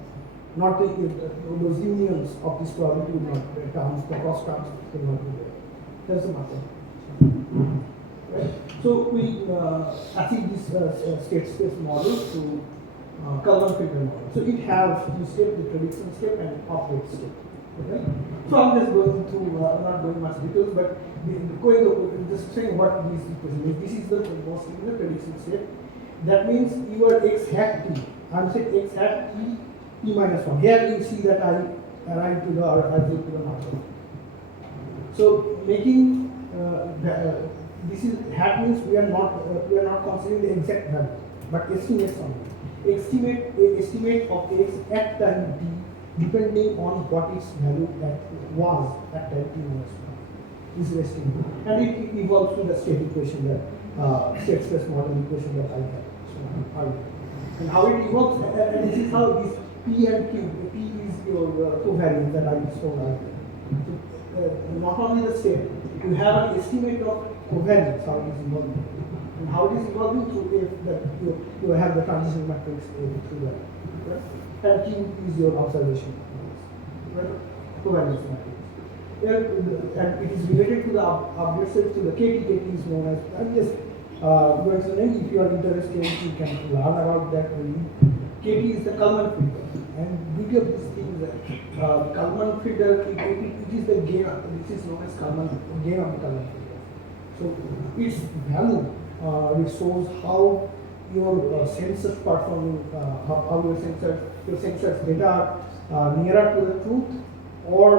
Not those unions of this probability will not terms, the cross terms will not be there. That's the matter. Right? So we achieve this state space model through Kalman filter model. So it has two steps, the prediction step and update step. Okay? So I'm just going through, not going much details, but just saying what these equations mean. This is the most in the prediction step. That means your x hat t. I'm saying x hat t minus 1. Here you see that I arrive to the marker. So making this is hat means we are not considering the exact value, but estimates only. Estimate of x at time t depending on what its value was at time t minus 1. This is estimate, and it evolves to the state equation, that state space model equation that I have. And how it evolves, and this is how this p and q. P is your covariance that I showed earlier. So not only the state, you have an estimate of covariance, how it is evolving. And how it is evolving through that you have the transition matrix through that. Right? And Q is your observation. Right? Covariance matrix. and it is related to the update set to the KT is known as, I'm just going to name, if you are interested, you can learn about that. KT is the Kalman filter, and beauty of this thing is that Kalman filter, it is the gain, this is known as Kalman, gain of the Kalman filter. So its value, it shows how your sensors performing, how your sensors data are nearer to the truth, or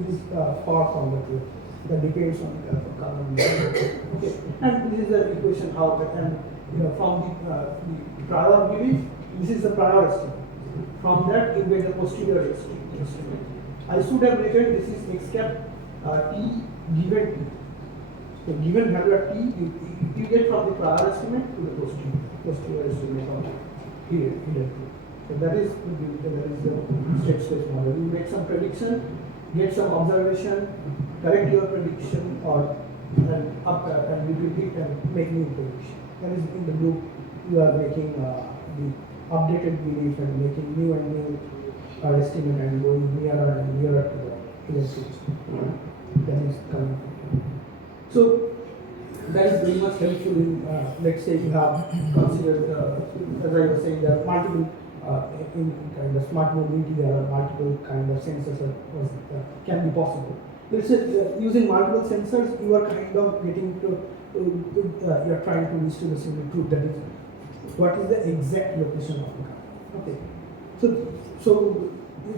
it is far from the truth. That depends on the Kalman filter. Okay, and this is the equation how that, and from the prior belief, this is the prior estimate. From that, you get the posterior estimate. I should have written this is x cap t given t. So given value at t, you get from the prior estimate to the posterior estimate of here. So that is the state space model. You make some prediction, get some observation, correct your prediction, or and repeat it and make new prediction. That is in the loop. You are making the updated belief and making new and new estimate and going nearer and nearer to the electricity. That is coming. So that is very much helpful in, let's say you have considered, as I was saying, there are multiple, in kind of smart mobility, there are multiple kind of sensors that can be possible. Let's say using multiple sensors, you are kind of getting to, you are trying to reach to the single truth, that is, what is the exact location of the car. Okay. So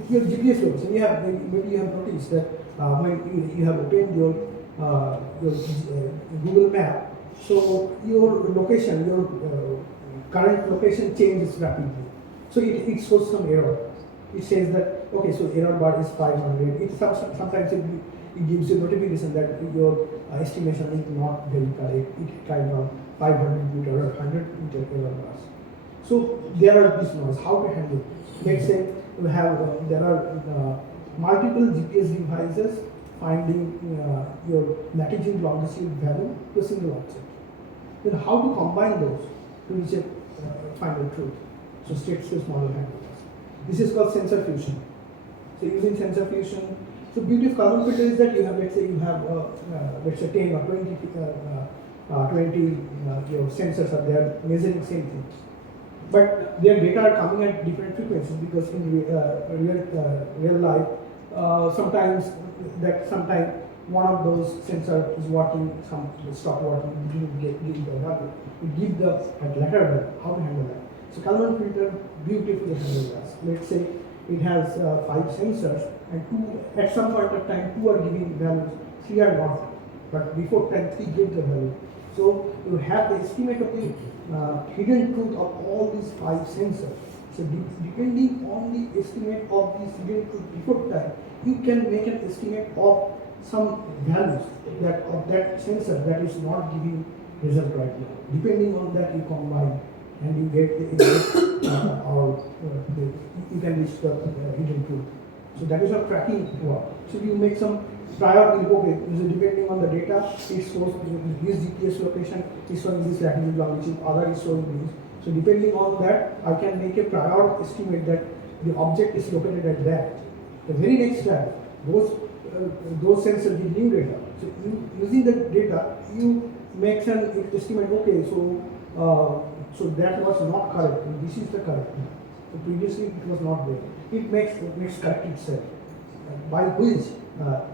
your GPS location, you have, maybe you have noticed that when you have opened your Google map, so your location, your current location changes rapidly. So it shows some error. It says that, okay, so error bar is 500. Sometimes it gives you notification that your estimation is not very correct. It kind of 500 meter or 100 meter error bars. So there are these noise. How to handle it? Let's say you have there are multiple GPS devices finding your latitude longitude value to a single object. Then how to combine those to reach a final truth? So state space model handles. This is called sensor fusion. So using sensor fusion, so beauty of Kalman filter is that you have, let's say you have let's say 10 or 20 your sensors are there measuring same thing, but their data are coming at different frequencies, because in real life sometimes one of those sensors is working, some stop working, give the value, you give the latter value. How to handle that? So Kalman filter beautifully handles that. Let's say it has 5 sensors, and 2 at some point of time 2 are giving values, 3 are not, but before time 3 give the value. So you have the estimate of the hidden truth of all these 5 sensors. So depending on the estimate of this hidden truth before time, you can make an estimate of some values that of that sensor that is not giving result right now. Depending on that, you combine and you get you can reach the hidden truth. So that is how tracking works. So you make some prior okay, so depending on the data, it shows this GPS location is showing this latitude longitude, other is showing this. So depending on that, I can make a prior estimate that the object is located at that. The very next time, those sensors give new data. So using the data, you make an estimate. Okay, so that was not correct. This is the correct. So previously it was not there. It makes correct itself. By which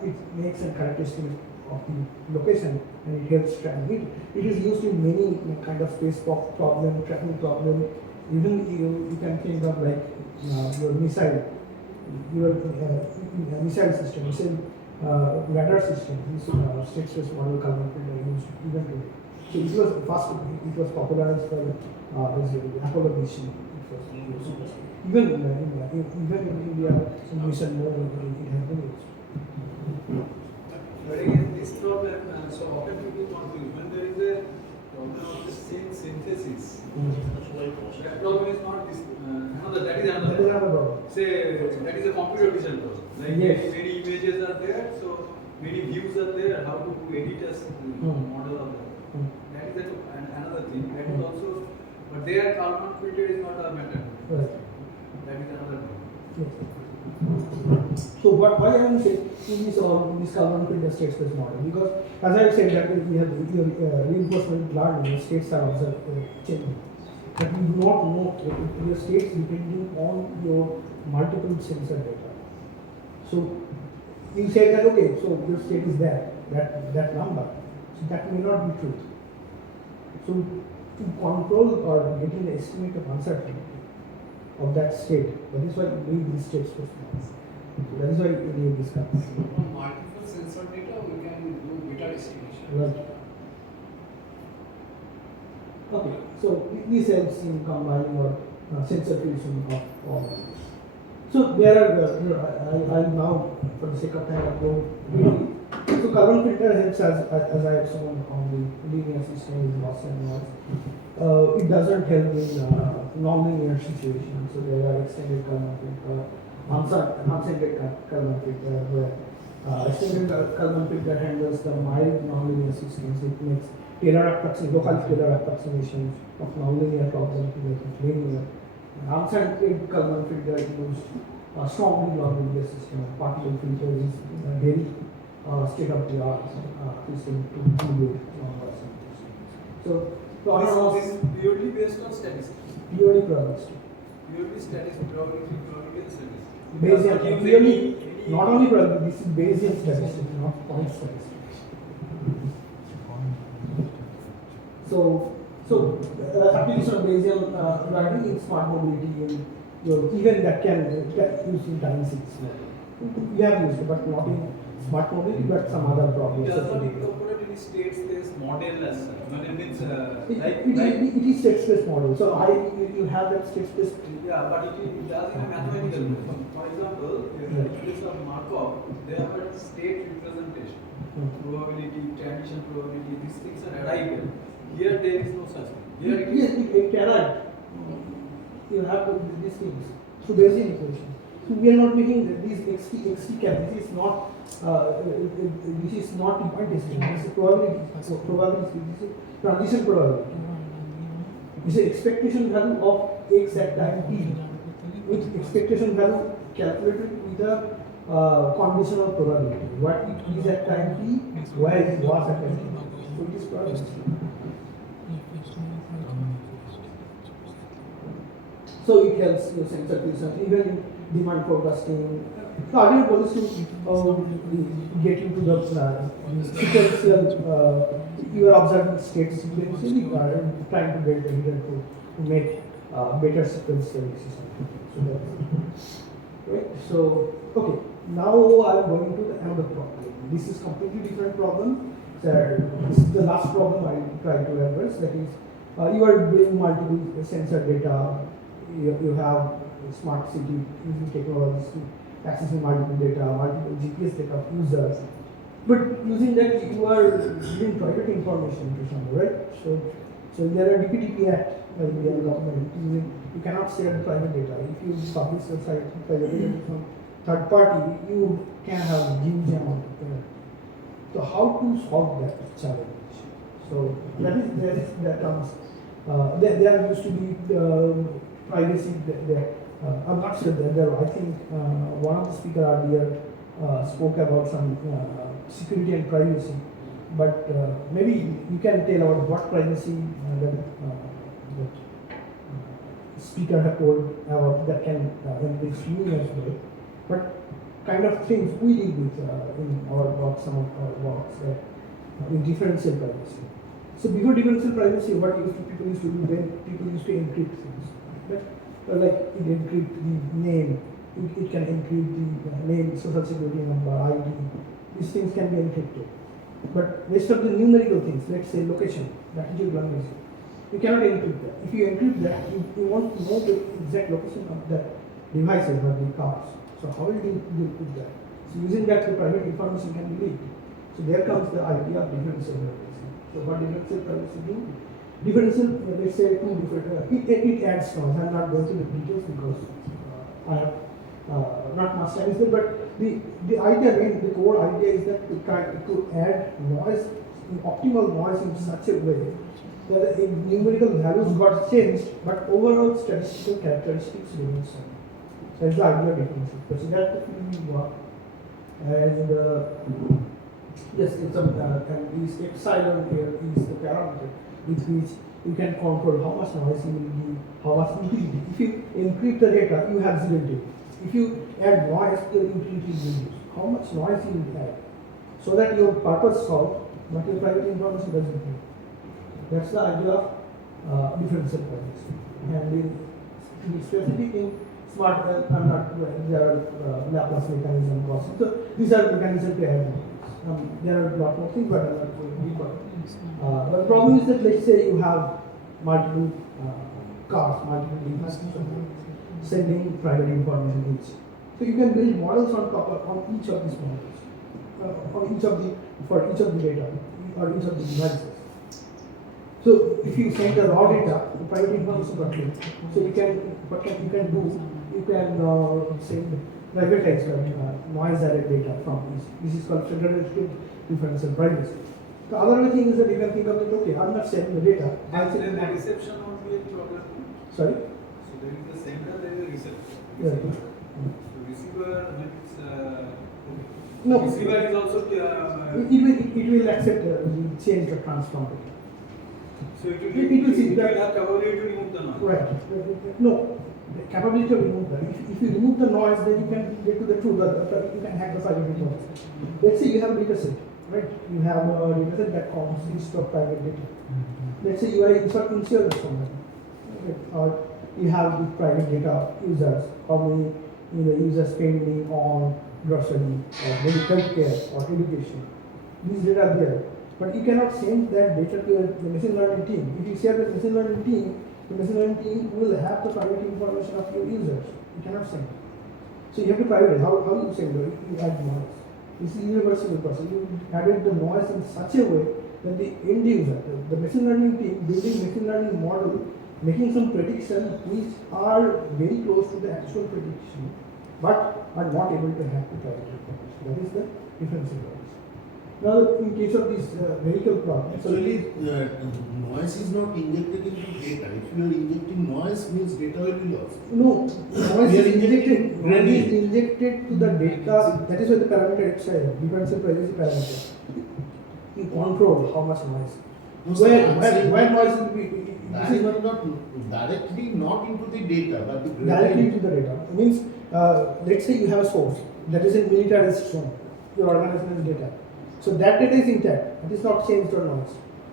it makes a correct estimate of the location, and it helps track it. It is used in many kind of space problem, tracking problem. Even you can think of like your missile system, missile radar system. This state space model Kalman filter used even today. So it was fast. It was popularized by the Apollo mission. It was used. Even in India, in mission mode, it has been used. But again, this problem, so often people confuse when there is a problem of the same synthesis. That problem is not this. That is another problem. Say that is a computer vision problem. Like Yes. many images are there, so many views are there. How to edit a model of that. That is another thing. That is also, but there Kalman filter is not a matter. Right. That is another thing. Yes. So why I am saying in this carbon filter state space model, because as I said that we have reinforcement learning, the states are observed changing. But you do not know your states depending on your multiple sensor data. So you say that okay, so your state is that number. So that may not be true. So to control or getting the estimate of uncertainty of that state, that is why we need these state space models. That is why we need this kind of thing. On multiple sensor data, we can do better estimation. Right. Okay, so this helps in combining or sensor fusion of all of this. So there are, I'll now, for the sake of time, I'll go briefly. So carbon filter helps as I have shown on the linear system with loss and noise. It doesn't help in non-linear situations. So there are extended carbon filter, unscented carbon filter, where extended carbon filter handles the mild non-linear systems. It makes local Taylor approximations of nonlinear problems to make it linear. Unscented carbon filter used strongly nonlinear system. Particle filter is very state-of-the-art system to deal with non-linear. So This is purely based on statistics. purely probabilistic. Purely statistics, probability and statistics. Bayesian, purely, not only probability, this is Bayesian statistics, not point statistics. So application of Bayesian learning in smart mobility, and even that can use in time series. We have used it, but not in smart mobility, but some other It problems. does not incorporate any state space model as such. But it means It is state space model. So you have that state space. yeah, but it does in a mathematical way. For example, in case of Markov, they have a state representation. Probability, transition probability, these things are arrival. Here there is no such thing. Here it Yes, is. it cannot. You have to do these things. So Bayesian equation. So we are not making these xt cap. This is not. This is not point estimate. This is probability. So probability. This is transition probability. This is expectation value of x at time t, with expectation value calculated with a conditional probability. What it is at time t, where it was at time t. So it is probability. So it helps your sensor fusion, even in demand forecasting. The other goal is to get into the sequential, you are observing states sequentially, you are trying to get the data to make better sequential system. So that's right. So okay, now I am going to another problem. This is completely different problem. So this is the last problem I try to address. That is, you are doing multiple sensor data. You have smart city using technologies to accessing multiple data, multiple GPS data of users. But using that, you are giving private information to someone, right? So there are DPDP Act by the Indian government. You cannot share the private data. If you publish your private data from third party, you can have huge amount of data. So how to solve that challenge? So that comes. There used to be privacy. I'm not sure that there. I think one of the speaker earlier spoke about some security and privacy, but maybe you can tell about what privacy that speaker have told about that can enrich you as well. But kind of things we deal with in our work, some of our works, in differential privacy. So before differential privacy, what people used to do then, people used to encrypt things. Right? Like it encrypt the name, it can encrypt the name, social security number, ID. These things can be encrypted. But rest of the numerical things, let's say location, latitude, longitude, you cannot encrypt that. If you encrypt that, you want to know the exact location of that devices or the cars. So how will you deal with that? So using that, the private information can be leaked. So there comes the idea of differential privacy. So what differential privacy do? Differential, let's say two different, it adds terms. I'm not going to the details because I have not much time there, but the idea, again, the core idea is that to add noise, optimal noise in such a way that the numerical values got changed, but overall statistical characteristics remain same. So that's the idea of differential. So that's the field we work and yes, it's a and this epsilon here is the parameter with which you can control how much noise you will give, how much utility. If you encrypt the data, you have zero utility. If you add noise, your utility will reduce. How much noise you will add, so that your purpose solved, but your private information doesn't move. That's the idea of differential projects. And in specific in smart, I'm not, there are Laplace mechanism, Gaussian. So these are mechanisms to add noise. There are a lot more things, but I'm not going deeper. But the problem is that let's say you have multiple cars, multiple devices sending private information each. So you can build models on top of, on each of these models, on each of the for each of the data or each of the devices. So if you send the raw data, the private information got linked. So you can what can you can do? You can send privatized noise added data from this. This is called federated differential privacy. The other thing is that you can think of it, okay, I'm not sending the data. I'll Then send the the reception won't be a problem. sorry? So there is the sender, there is a reception. Yeah. So receiver means No. receiver is also It will accept the change or transform data. so it will It will see it that- will have capability to remove the noise. Right. No. The capability to remove that. If you remove the noise, then you can get to the truth. You can hack the private information. Let's say you have a data set, right? You have a data set that consists of private data. Let's say you are insurance company, okay? Or you have the private data users, how many users spending on grocery or medical care or education. These data are there, but you cannot send that data to the machine learning team. If you share the machine learning team, the machine learning team will have the private information of your users. You cannot send. So you have to private. How you send it? You add noise. This is universal process. You added the noise in such a way that the end user, the machine learning team, building machine learning model, making some predictions which are very close to the actual prediction, but are not able to have the private information. That is the difference in noise. Now, in case of this vehicle problem, Actually, noise is not injected into data. If you are injecting noise, means data will be lost. no, noise We are is injected. injecting Noise is gradient. injected to the data. That is why the parameter epsilon, differential privacy parameter. You control how much noise. No, sir, I'm saying Where noise will be. that is not directly not into the data, but the Directly gradient. to the data. It means, let's say you have a source that is in military zone, your organization's data. So that data is intact. It is not changed or noise.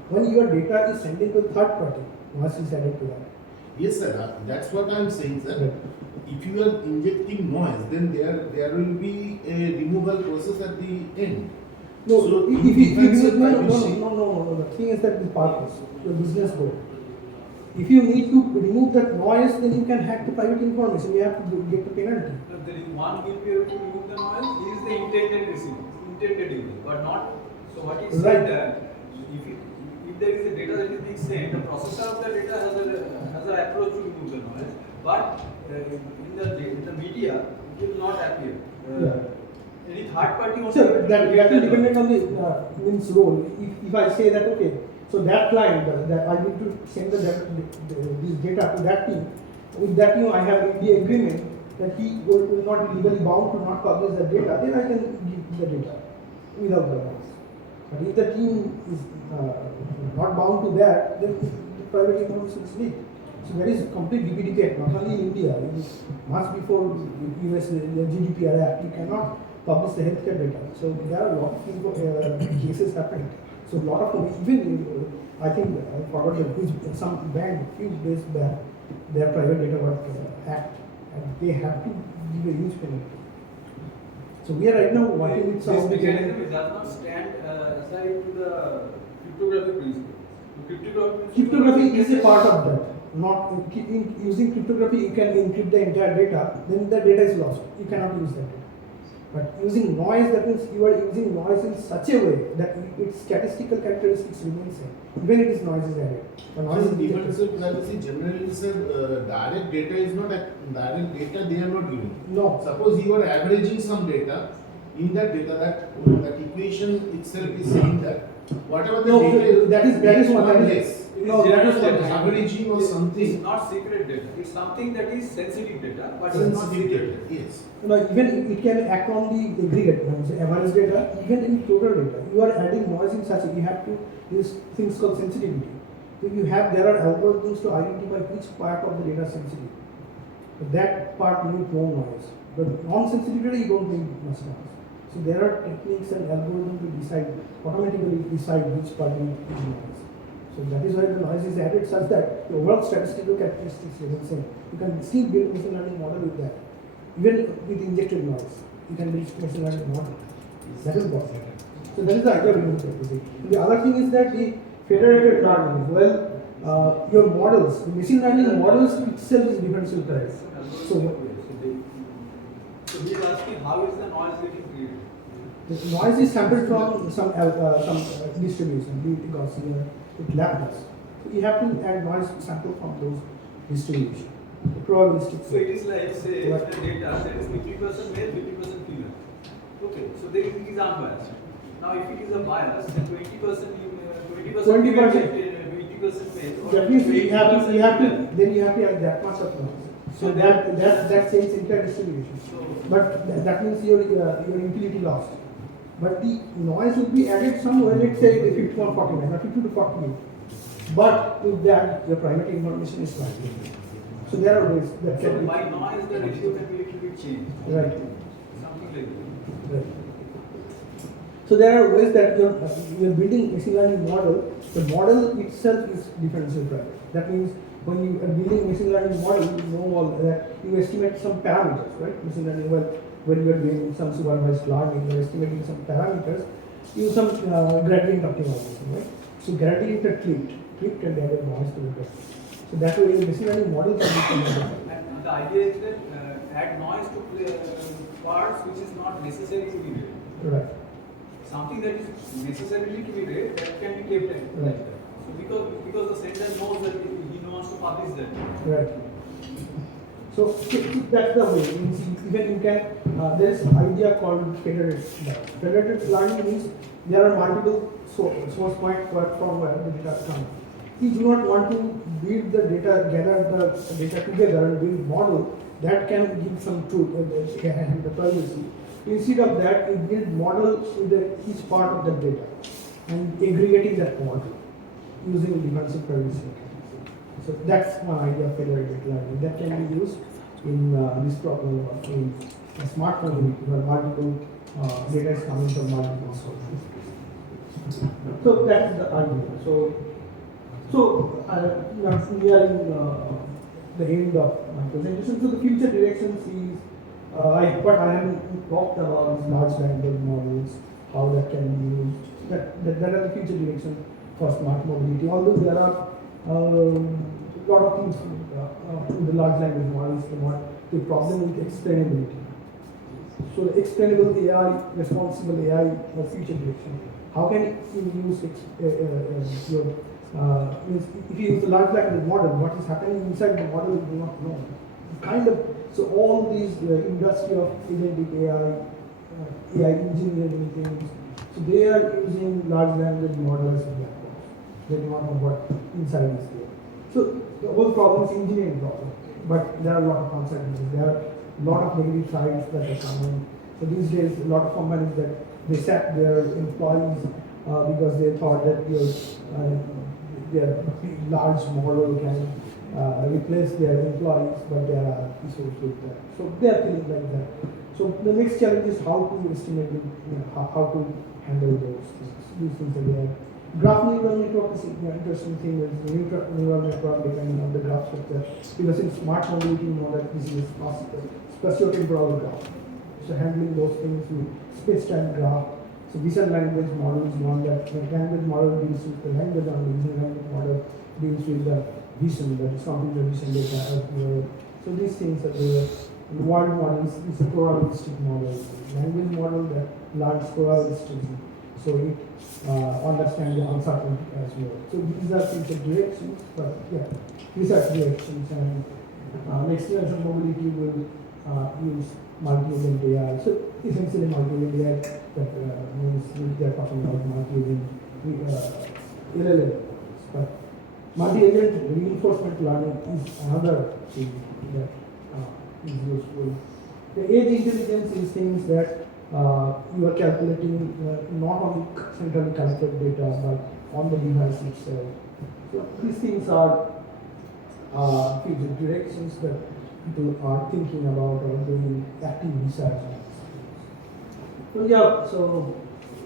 When your data is sending to a third party, noise is added to that. Yes, sir. That's what I'm saying, sir. Right. If you are injecting noise, then there will be a removal process at the end. No, So, if you differential no, privacy- no. The thing is that the purpose, your business goal. If you need to remove that noise, then you can hack the private information. You have to get the penalty. But there is one will be able to remove the noise. He is the intended receiver, intended user, but not. So what he Right. said that if there is a data that is being sent, the processor of the data has an approach to remove the noise, but in the media it will not appear. Yeah. Any third party wants So to that get will the depend noise. on the means role. If I say that okay, so that client that I need to send this data to that team. With that team, I have the agreement that he will not be legally bound to not publish the data. Then I can give the data without the noise. But if the team is not bound to that, then the private information is leaked. So there is complete DPDP, not only in India. It is much before US the GDPR Act. You cannot publish the healthcare data. So there are a lot of cases happening. So a lot of even I think I forgot which some bank few days back their private data got hacked and they have to give a huge penalty. So we are right now working with some This of the mechanism does not stand aside to the cryptographic principle. Cryptography is a part of that. Not using cryptography, you can encrypt the entire data. Then the data is lost. You cannot use that data. But using noise, that means you are using noise in such a way that its statistical characteristics remain same. Even it is noise is added. The noise Because is differential privacy generally, sir, direct data is not direct data. They are not giving. No. Suppose you are averaging some data. In that data, that equation itself is saying that Whatever the No, data that is more what or that less. is. It is No, that general is what data. Averaging or It's something. not secret data. It's something that is sensitive data, but it's not Sensitive secret data. data. Yes. No, even it can act on the aggregate, so average data, even in total data. You are adding noise in such a, you have to use things called sensitivity. So you have, there are algorithms to identify which part of the data is sensitive. But that part needs no noise. But non-sensitive data, you don't need much noise. So there are techniques and algorithms to decide, automatically decide which part needs noise. So that is why the noise is added such that the overall statistical characteristics remain same. You can still build machine learning model with that. Even with injected noise, you can build machine learning model. That is possible. So that is the idea of injected. The other thing is that the federated learning, your models, the machine learning models itself is differential types. So he is asking how is the noise getting created? The noise is sampled from some distribution, be it Gaussian, it Laplace. So you have to add noise sample from those distribution. The probabilistic. So it is like, say, Right. the data, there is 50% male, 50% female. Okay, so there is unbiased. Now, if it is a bias, then 20% female, 20% male, or That means you have to, 80% female. then you have to add that much of noise. So that changes entire distribution. So, But that means your utility lost. But the noise would be added somewhere, let's say 50 or 49 or 50 to 48. But with that, your primary information is right. So there are ways that so can be. by noise, the ratio can be a little bit changed. Right. Something like that. Right. So there are ways that you're building machine learning model. The model itself is differential private. That means when you are building machine learning model, you know all that you estimate some parameters, right? Machine learning, well, when you are doing some supervised learning, you are estimating some parameters. Use some gradient optimization, right? So gradient are clipped and add a noise to it. So that way, your machine learning model can be completed. And the idea is that add noise to parts which is not necessary to be read. Right. Something that is necessarily to be read, that can be kept like Right. that. So because the sender knows that he wants to publish that. Right. So that's the way. Means even you can. There is an idea called federated learning. Federated learning means there are multiple source points from where the data comes. You do not want to build the data, gather the data together and build model that can give some truth and the privacy. Instead of that, you build model with each part of the data and aggregating that model using differential privacy. So that's one idea of federated learning that can be used in this problem of in a smartphone where multiple data is coming from multiple sources. So that's the idea. So now we are in the end of my presentation. So the future directions is what I haven't talked about large language models, how that can be used. That are the future directions for smart mobility. Although there are lot of things in the large language models, the problem with explainability. So the explainable AI, responsible AI for future direction. How can you use if you use the large language model, what is happening inside the model you do not know. So all these industry of agentic AI, AI engineering things, so they are using large language models in black box. They do not know what inside is there. So the whole problem is engineering problem, but there are a lot of consequences. There are a lot of negative sides that are coming. So these days, a lot of companies that they sack their employees because they thought that their large model can replace their employees, but there are issues with that. So they are feeling like that. So the next challenge is how to estimate, how to handle those things. These things are there. Graph neural network is an interesting thing. Is neural network depending on the graph structure. Because in smart mobility, you know that this is spatiotemporal graph. So handling those things with space-time graph. So vision language model is one that the language model deals with the language only. Vision language model deals with the vision, that is computer vision data as well. So these things are there. And world models is a probabilistic model. Language model that learns probabilistically. So it understands the uncertainty as well. So these are future directions, but yeah, these are directions, and next generation mobility will use multi-agent AI. So essentially multi-agent AI that means they are talking about multi-agent LLM. But multi-agent reinforcement learning is another thing that is useful. The edge intelligence is things that you are calculating not only centrally collected data but on the device itself. So these things are future directions that people are thinking about or doing active research on. So yeah, so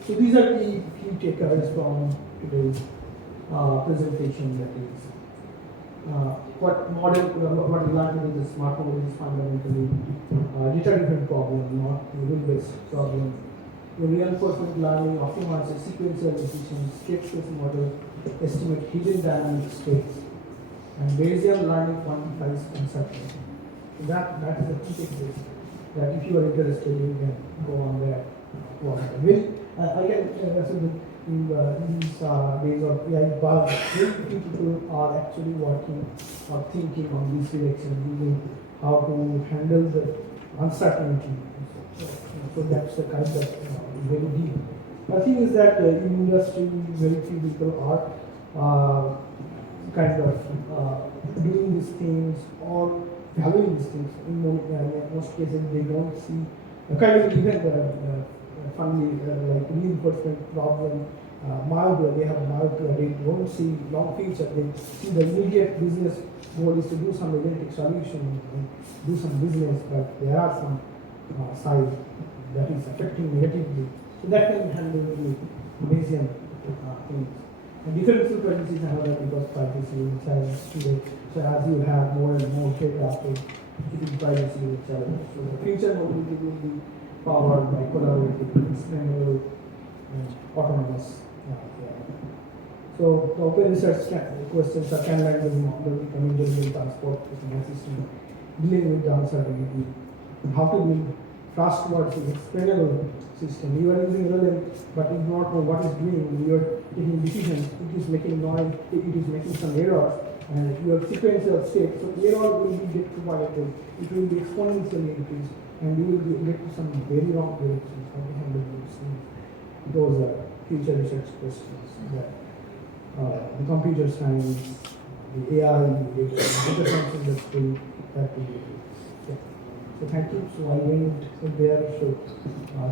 these are the key takeaways from today's presentation. That is, what we learned in the smart model is fundamentally data-driven problem, not a rule-based problem. The reinforcement learning optimizes sequential decisions, state-space model, estimate hidden dynamic states, and Bayesian learning quantifies uncertainty. So that is a key takeaway. That if you are interested, you can go on there. I can so in these days of AI buzz, very few people are actually working or thinking on this direction, using how to handle the uncertainty. So that's the kind of very deep. The thing is that in industry, very few people are kind of doing these things or valuing these things. In most cases, they don't see kind of even finally like reinforcement problem, mild, they have mild, they don't see long future, they see the immediate business goal is to do some agentic solution and do some business, but there are some side that is affecting negatively. So that can handle the Bayesian things. And differential privacy is another because privacy is a challenge today. So as you have more and more data, keeping privacy is a challenge. So the future mobility will be powered by collaborative, explainable, and autonomous. So the open research questions are can language model, intelligent transport system, dealing with the uncertainty, and how to build trustworthy, explainable system. You are using LLM, but you do not know what it's doing. You are taking decisions. It is making noise. It is making some errors, and your sequential state. So error will be get propagated. It will be exponentially increased, and you will get to some very wrong directions. How to handle those things? Those are future research questions that the computer science, the AI, the data science industry have to do. So thank you. So I went there. So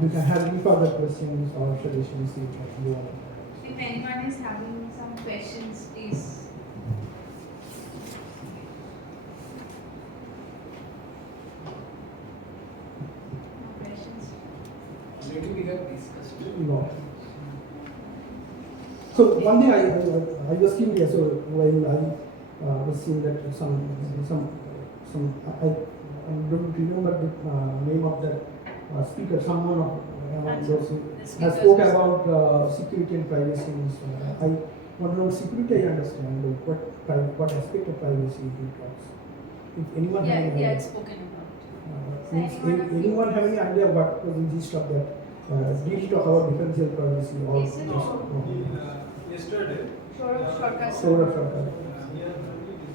you can have any further questions or suggestions. You can go on. If anyone is having some questions, please. No questions. Maybe we have discussed. No. So one thing I was curious. So when I was seeing that some I don't remember the name of that speaker. Someone of those has spoke about security and privacy. I want to know security. I understand, but what aspect of privacy he talks. If anyone Yeah, have any it's spoken about. anyone have any idea what was the gist of that? Did he talk about differential privacy or Yes, sir. Yesterday, Sourav Mondal. Sourav Mondal. we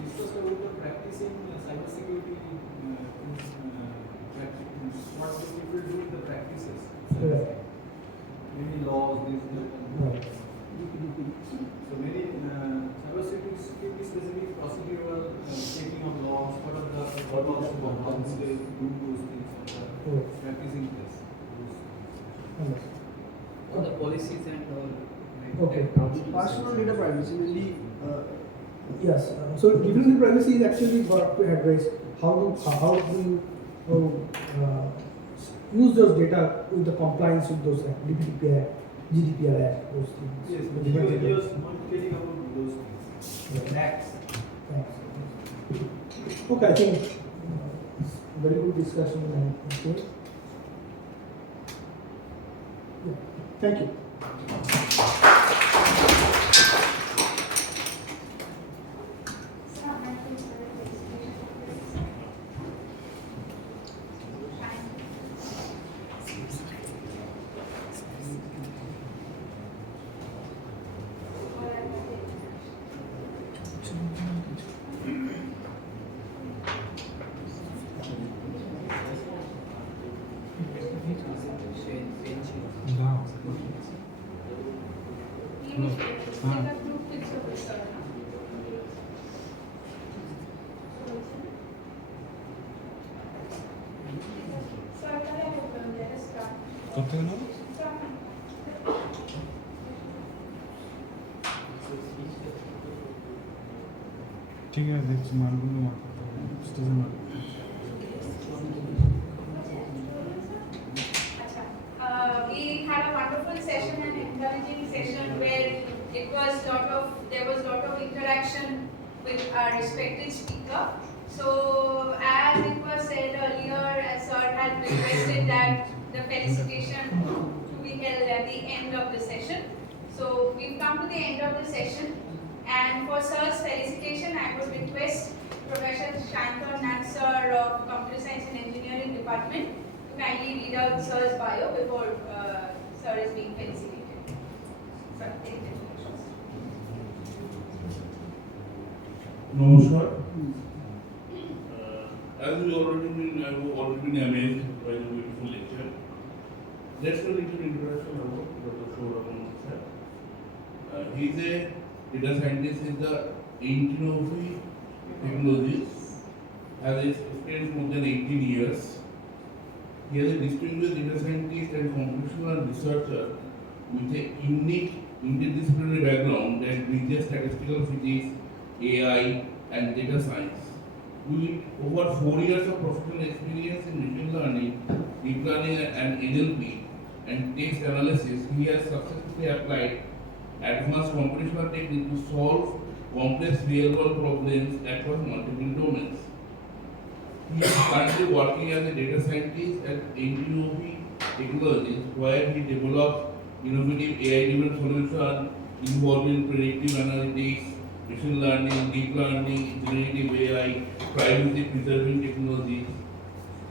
discussed about the practicing cybersecurity what the people do with the practices. Right. Many laws, this, that, and that. Right. So many cybersecurity specific procedural checking of laws, what are the laws they do those things and practicing this. Understood. All the policies and all. Okay. Personal data privacy mainly. Yes. So differential privacy is actually what we address. How do you use those data with the compliance with those GDPR Act, those things. Yes, The but differential you privacy. are not getting about those things. Yeah. Acts. Thanks. Okay, I think very good discussion. And okay. Yeah. Thank you. No. সব থেকে নেবো ঠিক আছে দেখছি মালগুলো station মাল We had a wonderful session, an encouraging session where there was lot of interaction with our respected speaker. So as it was said earlier, as Sir had requested that the felicitation to be held at the end of the session. So we've come to the end of the session, and for Sir's felicitation, I would request Professor Shantanu Nag Sir of Computer Science and Engineering Department to kindly read out Sir's bio before Sir is being felicitated. Sir, take the instructions. Namaskar. As we have already been amazed by the beautiful lecture. Let's do a little introduction about Dr. Sourav Mondal. He is a data scientist in the Entiovi Technologies. Has experience more than 18 years. He is a distinguished data scientist and computational researcher with a unique interdisciplinary background that bridges statistical physics, AI, and data science. With over 4 years of professional experience in machine learning, deep learning, and NLP, and text analysis, he has successfully applied advanced computational techniques to solve complex real-world problems across multiple domains. He is currently working as a data scientist at Entiovi Technologies, where he develops innovative AI-driven solutions involving predictive analytics, machine learning, deep learning, generative AI, privacy-preserving technologies,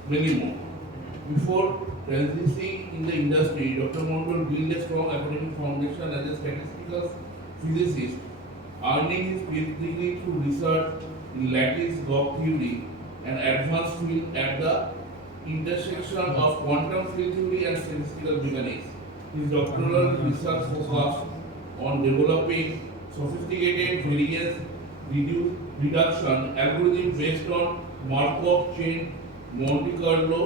many more. Before transitioning in the industry, Dr. Mondal built a strong academic foundation as a statistical physicist, earning his PhD degree through research in lattice Gauss theory, an advanced field at the intersection of quantum field theory and statistical mechanics. His doctoral research focused on developing sophisticated variance reduction algorithm based on Markov chain Monte Carlo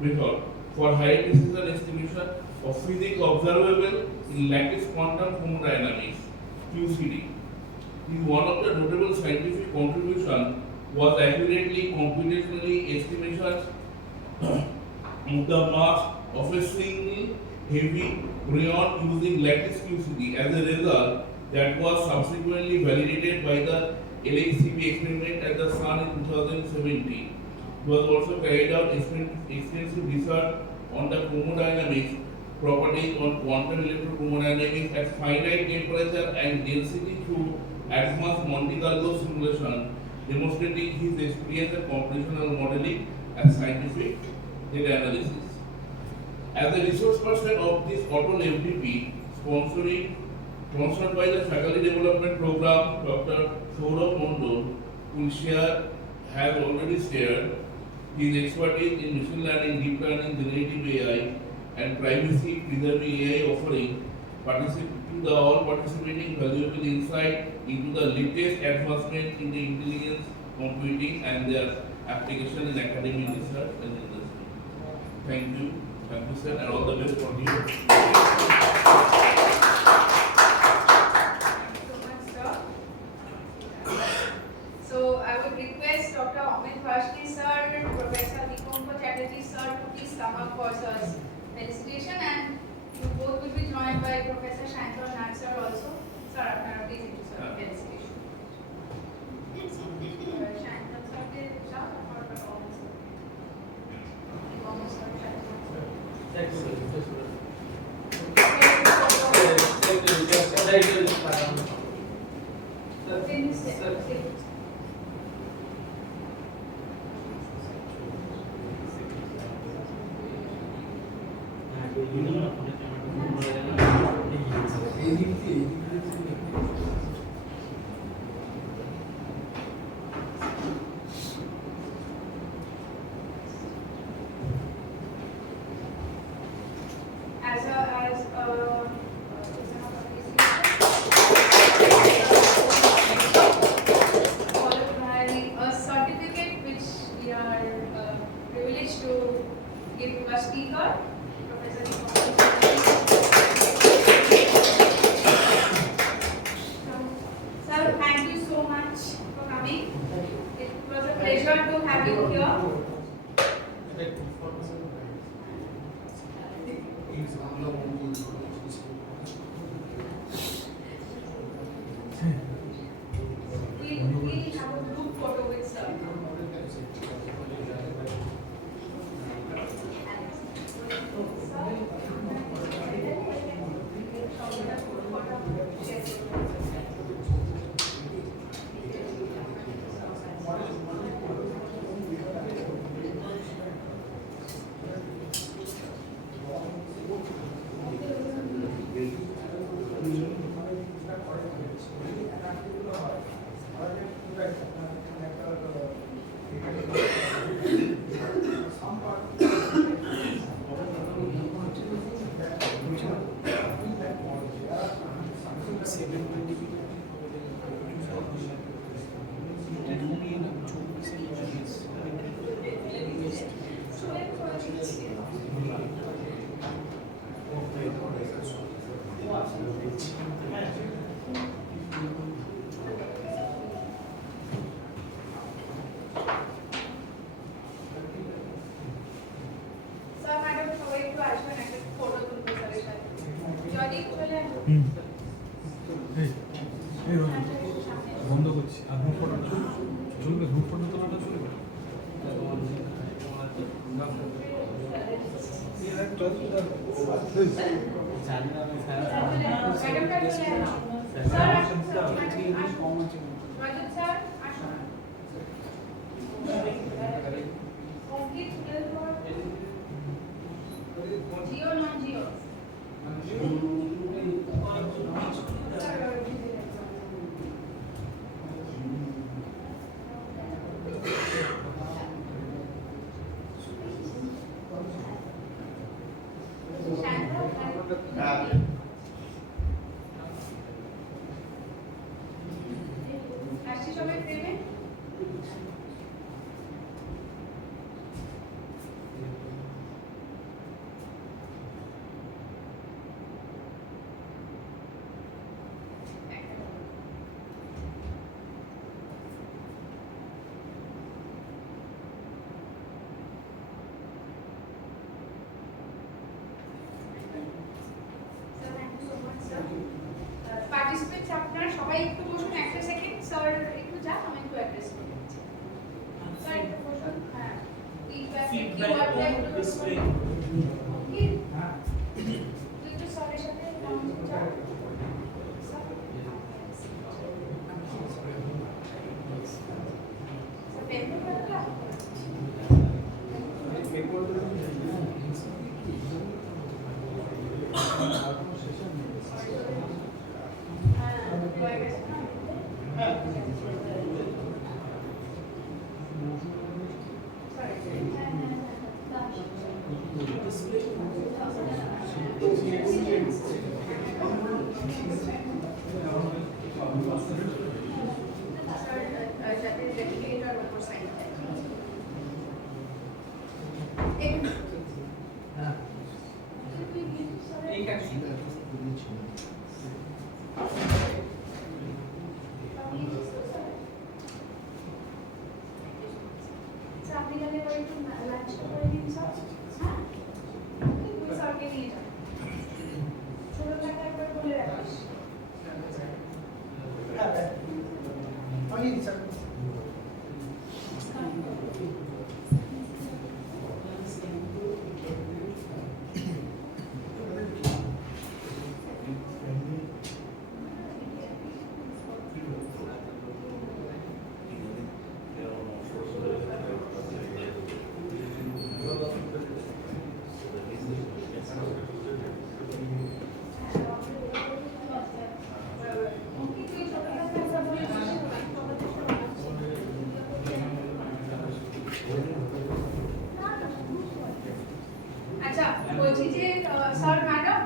method for high precision estimation of physics observable in lattice quantum thermodynamics (QCD). His one of the notable scientific contribution was accurately computationally estimation of the mass of a single heavy muon using lattice QCD. As a result, that was subsequently validated by the LHCb experiment at the Sun in 2017. He was also carried out extensive research on the chromodynamics properties on quantum electrochromodynamics at finite temperature and density through advanced Monte Carlo simulation, demonstrating his experience in computational modeling and scientific data analysis. As a resource person of this Auto FDP, sponsored by the Faculty Development Program, Dr. Sourav Mondal has already shared his expertise in machine learning, deep learning, generative AI, and privacy-preserving AI offering, to all participating valuable insight into the latest advancements in the intelligence computing and their application in academic research and industry. Thank you, sir, and all the best for you. So I would request Dr. Amit Vashti sir, Professor Dikompa Chatterjee sir to please come up for sir's felicitation, and you both will be joined by Professor Shantanu Nag sir also. Sir, please into sir felicitation. Shantanu sir ke jab or performance sir. Performance sir. Thank you. Finish it. thank you so much for coming. It was a pleasure to have you here. We'll have a group photo with sir. Sir, madam, সবাই একটু আসবেন একটা photo তুলতে স্যারের সাথে। যদি চলে আসুন। এই এই বন্ধ করছি আর গ্রুপ ফটোটা চলবে, গ্রুপ ফটো তোলাটা চলবে। ম্যাডামটা চলে আসুন। স্যার আসুন, স্যার রজত স্যার আসুন। অঙ্কিত জিও নন জিও আসছি সবাই প্রেমে পার্টিসিপেন্টস আপনারা সবাই একটু বসুন একটা সেকেন্ড স্যার একটু যান আমি একটু অ্যাড্রেস করে দিচ্ছি স্যার একটু বসুন হ্যাঁ ফিডব্যাকটা একটু ডিসপ্লে কি হ্যাঁ তুই তো স্যারের সাথে লাউঞ্জে যা স্যার পেপার পাতা আপনি গেলে ওই লাঞ্চটা করে দিন স্যার হ্যাঁ তুই স্যারকে নিয়ে যান ছোট টাকা একবার বলে রাখিস স্যার আচ্ছা বলছি যে স্যার ম্যাডাম